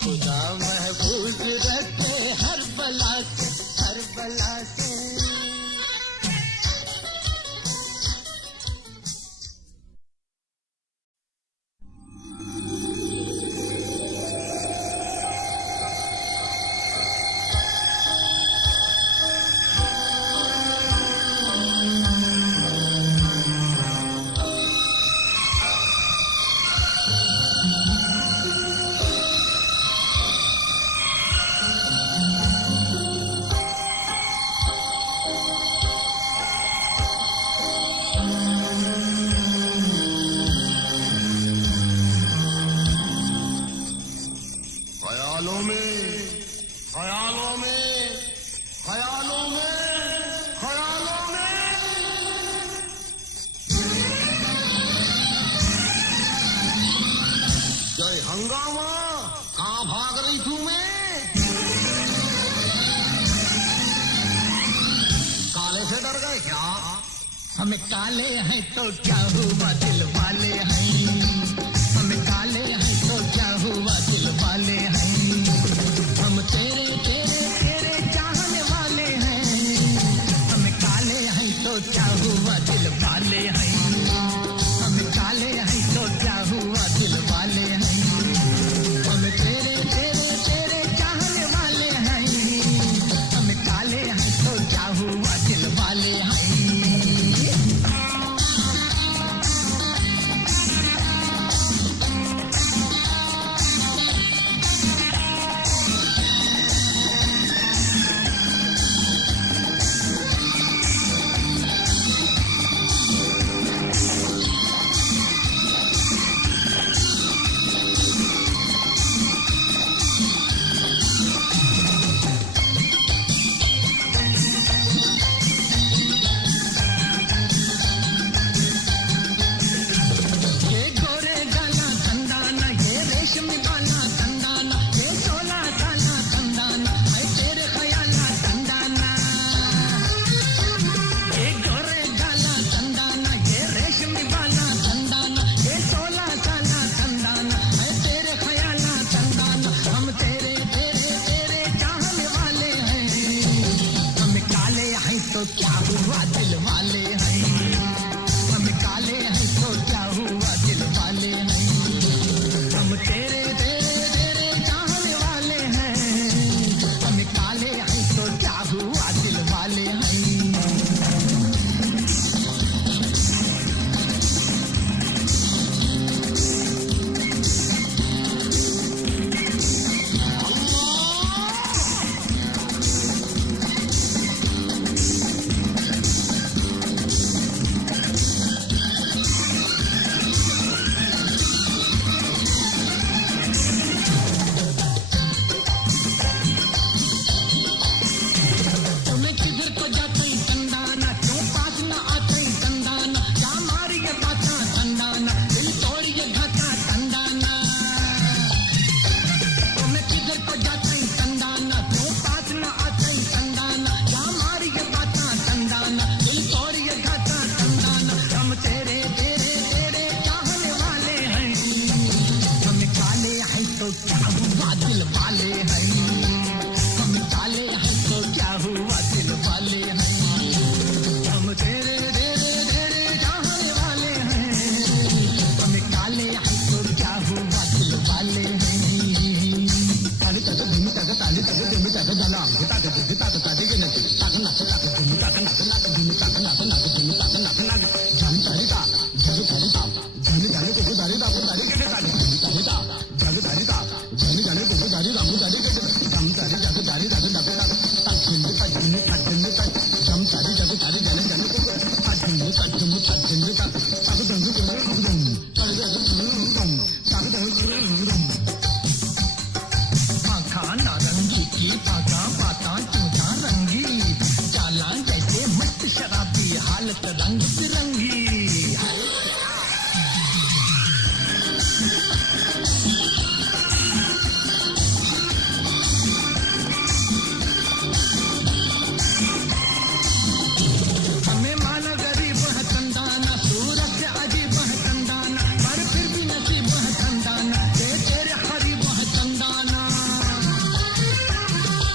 खुदा महफूज रखे हर बला से हंगामा कहाँ भाग रही थी मैं काले से डर गए क्या हम काले हैं तो क्या हुआ दिल वाले हैं हम काले हैं तो क्या हुआ दिल वाले हैं हम तेरे तेरे तेरे चाहने वाले हैं हम काले हैं तो क्या हुआ दिल वाले हैं हम काले हैं तो क्या हुआ दिल वाले हैं हम तेरे तेरे तेरे चाहने वाले हैं हम काले हैं तो क्या हुआ दिल वाले हैं रेशमी वाला तंदाना, ये 16 साला तंदाना, है तेरे ख्याला तंदाना। ये गोरे गाला तंदाना, ये रेशमी वाला तंदाना, ये 16 साला तंदाना, है तेरे ख्याला तंदाना। हम तेरे तेरे तेरे चाहने वाले हैं, हम काले हैं तो क्या हुआ दिल वाले हैं, हम काले हैं तो क्या हुआ दिल वाले हैं। हम तेरे तेरे तेरे चाहने वाले हैं, हम काले हैं तो क्या हुआ दिल वाले हैं। तुम्हें किधर को जाते तंदाना, क्यों पास न आते तंदाना, क्या मारी ये बाता तंदाना, दिल तोड़ ये घाता तंदाना। तुम्हें किधर को जाते तंदाना, क्यों पास न आते तंदाना, क्या मारी ये बाता तंदाना, दिल तोड़ ये घाता तंदाना। हम तेरे तेरे तेरे चाहने वाले हैं, हम काले हैं तो क्या हुआ दिल वाले हैं, हम काले हैं तो क्या हुआ दिल वाले हैं। हम तेरे तेरे तेरे चाहने वाले हैं, हम काले हैं तो क्या हुआ दिल वाले हैं। ताली तक धुम तक ताली तक धुम तक दला तक तक ताली के नच तक नच तक धुम तक नच नच धुम तक नच नच धुम तक नच नच जान ताली का जग ताली का जान जाने को ताली का ताली के ताली ताली का जग ताली का जान जाने को ताली का ताली के जम ताली जग ताली जग तक तक जिंद तक जिंद तक जिंद तक जम ताली जग ताली जाने जाने को तक जिंद तक जिंद तक जिंद तक तक दंग दंग दंग ताली जग दंग तक दंग दंग। आँखा नारंगी की पाका पाता चूता रंगी, चाला जैसे मस्त शराबी हालत रंग बिरंगी। हमें माना गरीब है तंदाना, सूरत से अजीब है तंदाना, पर फिर भी नसीब है तंदाना, ये तेरे करीब है तंदाना।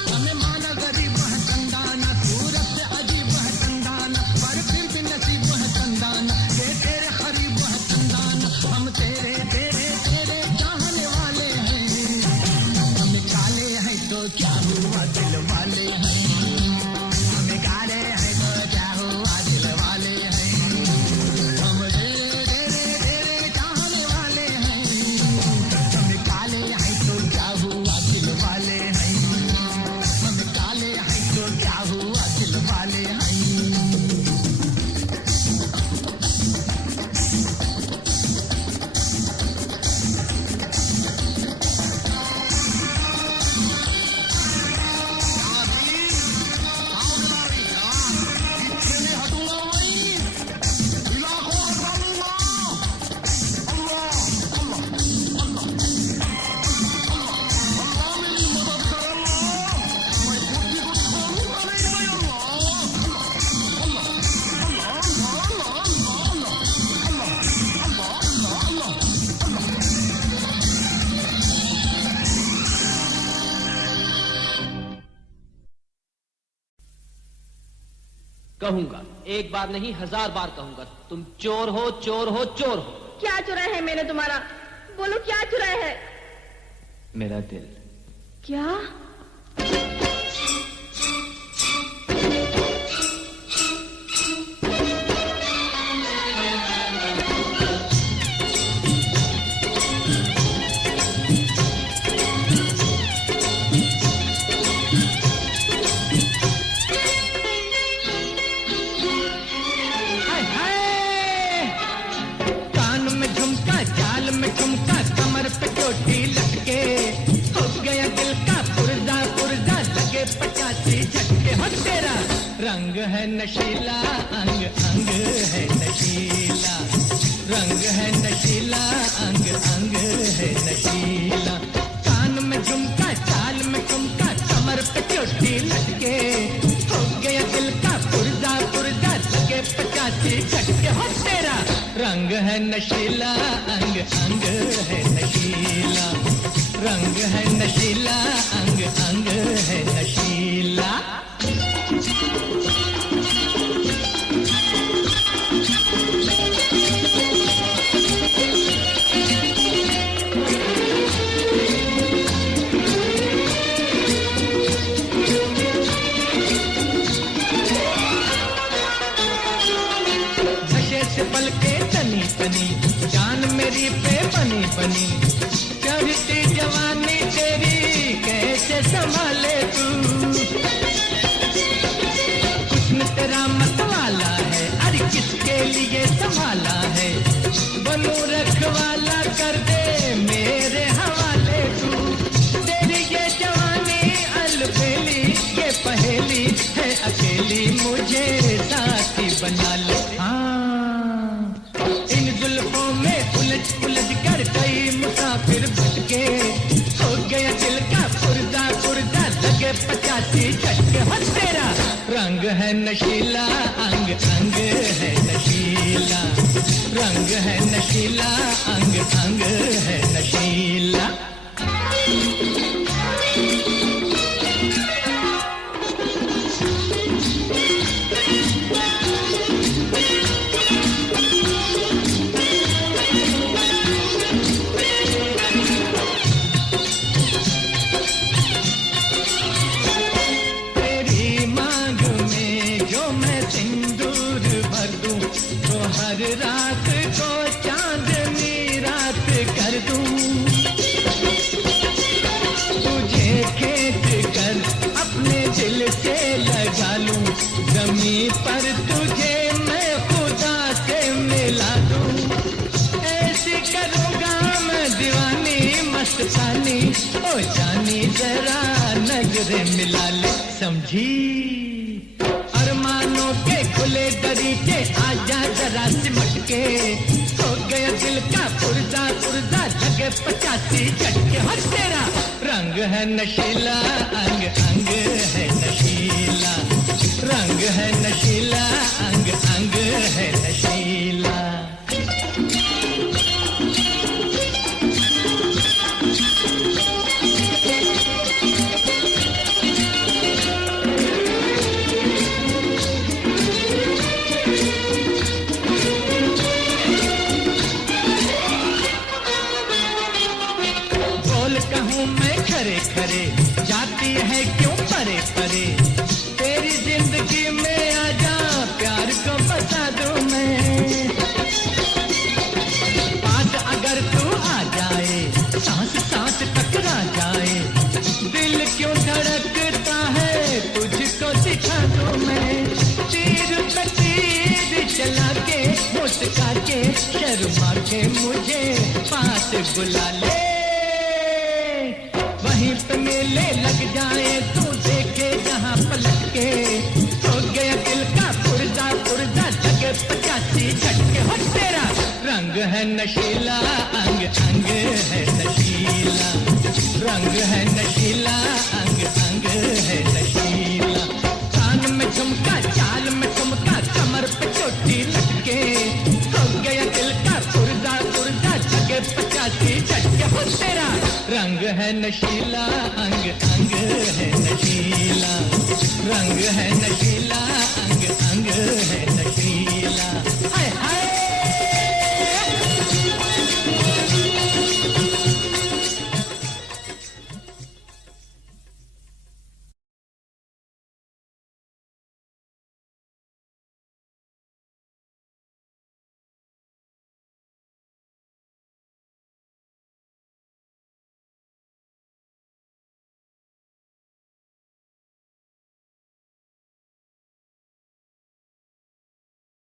हमें माना गरीब है तंदाना, सूरत से अजीब है तंदाना, पर फिर भी नसीब है तंदाना, ये तेरे करीब है तंदाना। हम तेरे तेरे तेरे चाहने वाले हैं, हम काले हैं तो क्या हुआ दिल वाले हैं, हम काले हैं तो क्या हुआ दिल वाले हैं। हम तेरे तेरे तेरे चाहने वाले हैं, हम काले हैं तो क्या हुआ दिल वाले हैं, हम काले हैं तो क्या हुआ दिल वाले हैं। कहूंगा, एक बार नहीं 1000 बार कहूंगा, तुम चोर हो चोर हो चोर हो। क्या चुराया है मैंने तुम्हारा? बोलो क्या चुराया है? मेरा दिल। क्या? जाल में ठुमका, कमर पे चोटी लटके, हो गया दिल का पुर्जा नशीला अंग अंग है नशीला, रंग है नशीला अंग अंग है नशीला। पलके तनी तनी जान मेरी पे बनी बनी, चढ़ती जवानी तेरी कैसे संभाले तू। हुस्न तेरा मतवाला है, अरे किसके लिए संभाला है, बनू रखवाला कर दे मेरे हवाले तू। तेरी ये जवानी अलबेली, ये पहेली है अकेली, मुझे साथी बना ले। उलझ कर कई मुसाफिर भटके, हो गया दिल का पुर्जा पुर्जा, लगे 85 झटके। हो तेरा रंग है नशीला अंग अंग है नशीला, रंग है नशीला अंग अंग है नशीला। हर रात को चांदनी रात कर दूं, तुझे खेत कर अपने दिल से लगा लूं, जमीन पर तुझे मैं खुदा से मिला दूं। ऐसी करूंगा मैं दीवानी मस्तानी, ओ जानी जरा नजरें मिला ले, समझी। अरमानों के खुले दरीचे आजा जरा सिमट के, हो गया दिल का पुर्जा पुर्जा, लगे 85 झटके। हो तेरा रंग है नशीला अंग अंग है नशीला, रंग है नशीला अंग अंग है नशीला। खरे खरे जाती है क्यों परे परे, तेरी जिंदगी में आजा प्यार को बता दूं मैं। पास अगर तू आ जाए, सांस सांस टकरा जाए, दिल क्यों धड़कता है तुझको दिखा दूं मैं। तीर पे तीर चला के मुस्का के शर्मा के मुझे पास बुला ले, वहीं पे मेले लग जाए तू देखे जहाँ पलट के, हो गया दिल का पुर्जा पुर्जा, लगे 85 झटके। हो तेरा रंग है नशीला अंग अंग है नशीला, रंग है नशीला अंग अंग है नशीला। कान में झुमका चाल में ठुमका, कमर पे चोटी लटके, हो गया दिल का पुर्जा पुर्जा, लगे 85 झटके। हो तेरा रंग है नशीला अंग अंग है नशीला, रंग है नशीला अंग अंग है नशीला।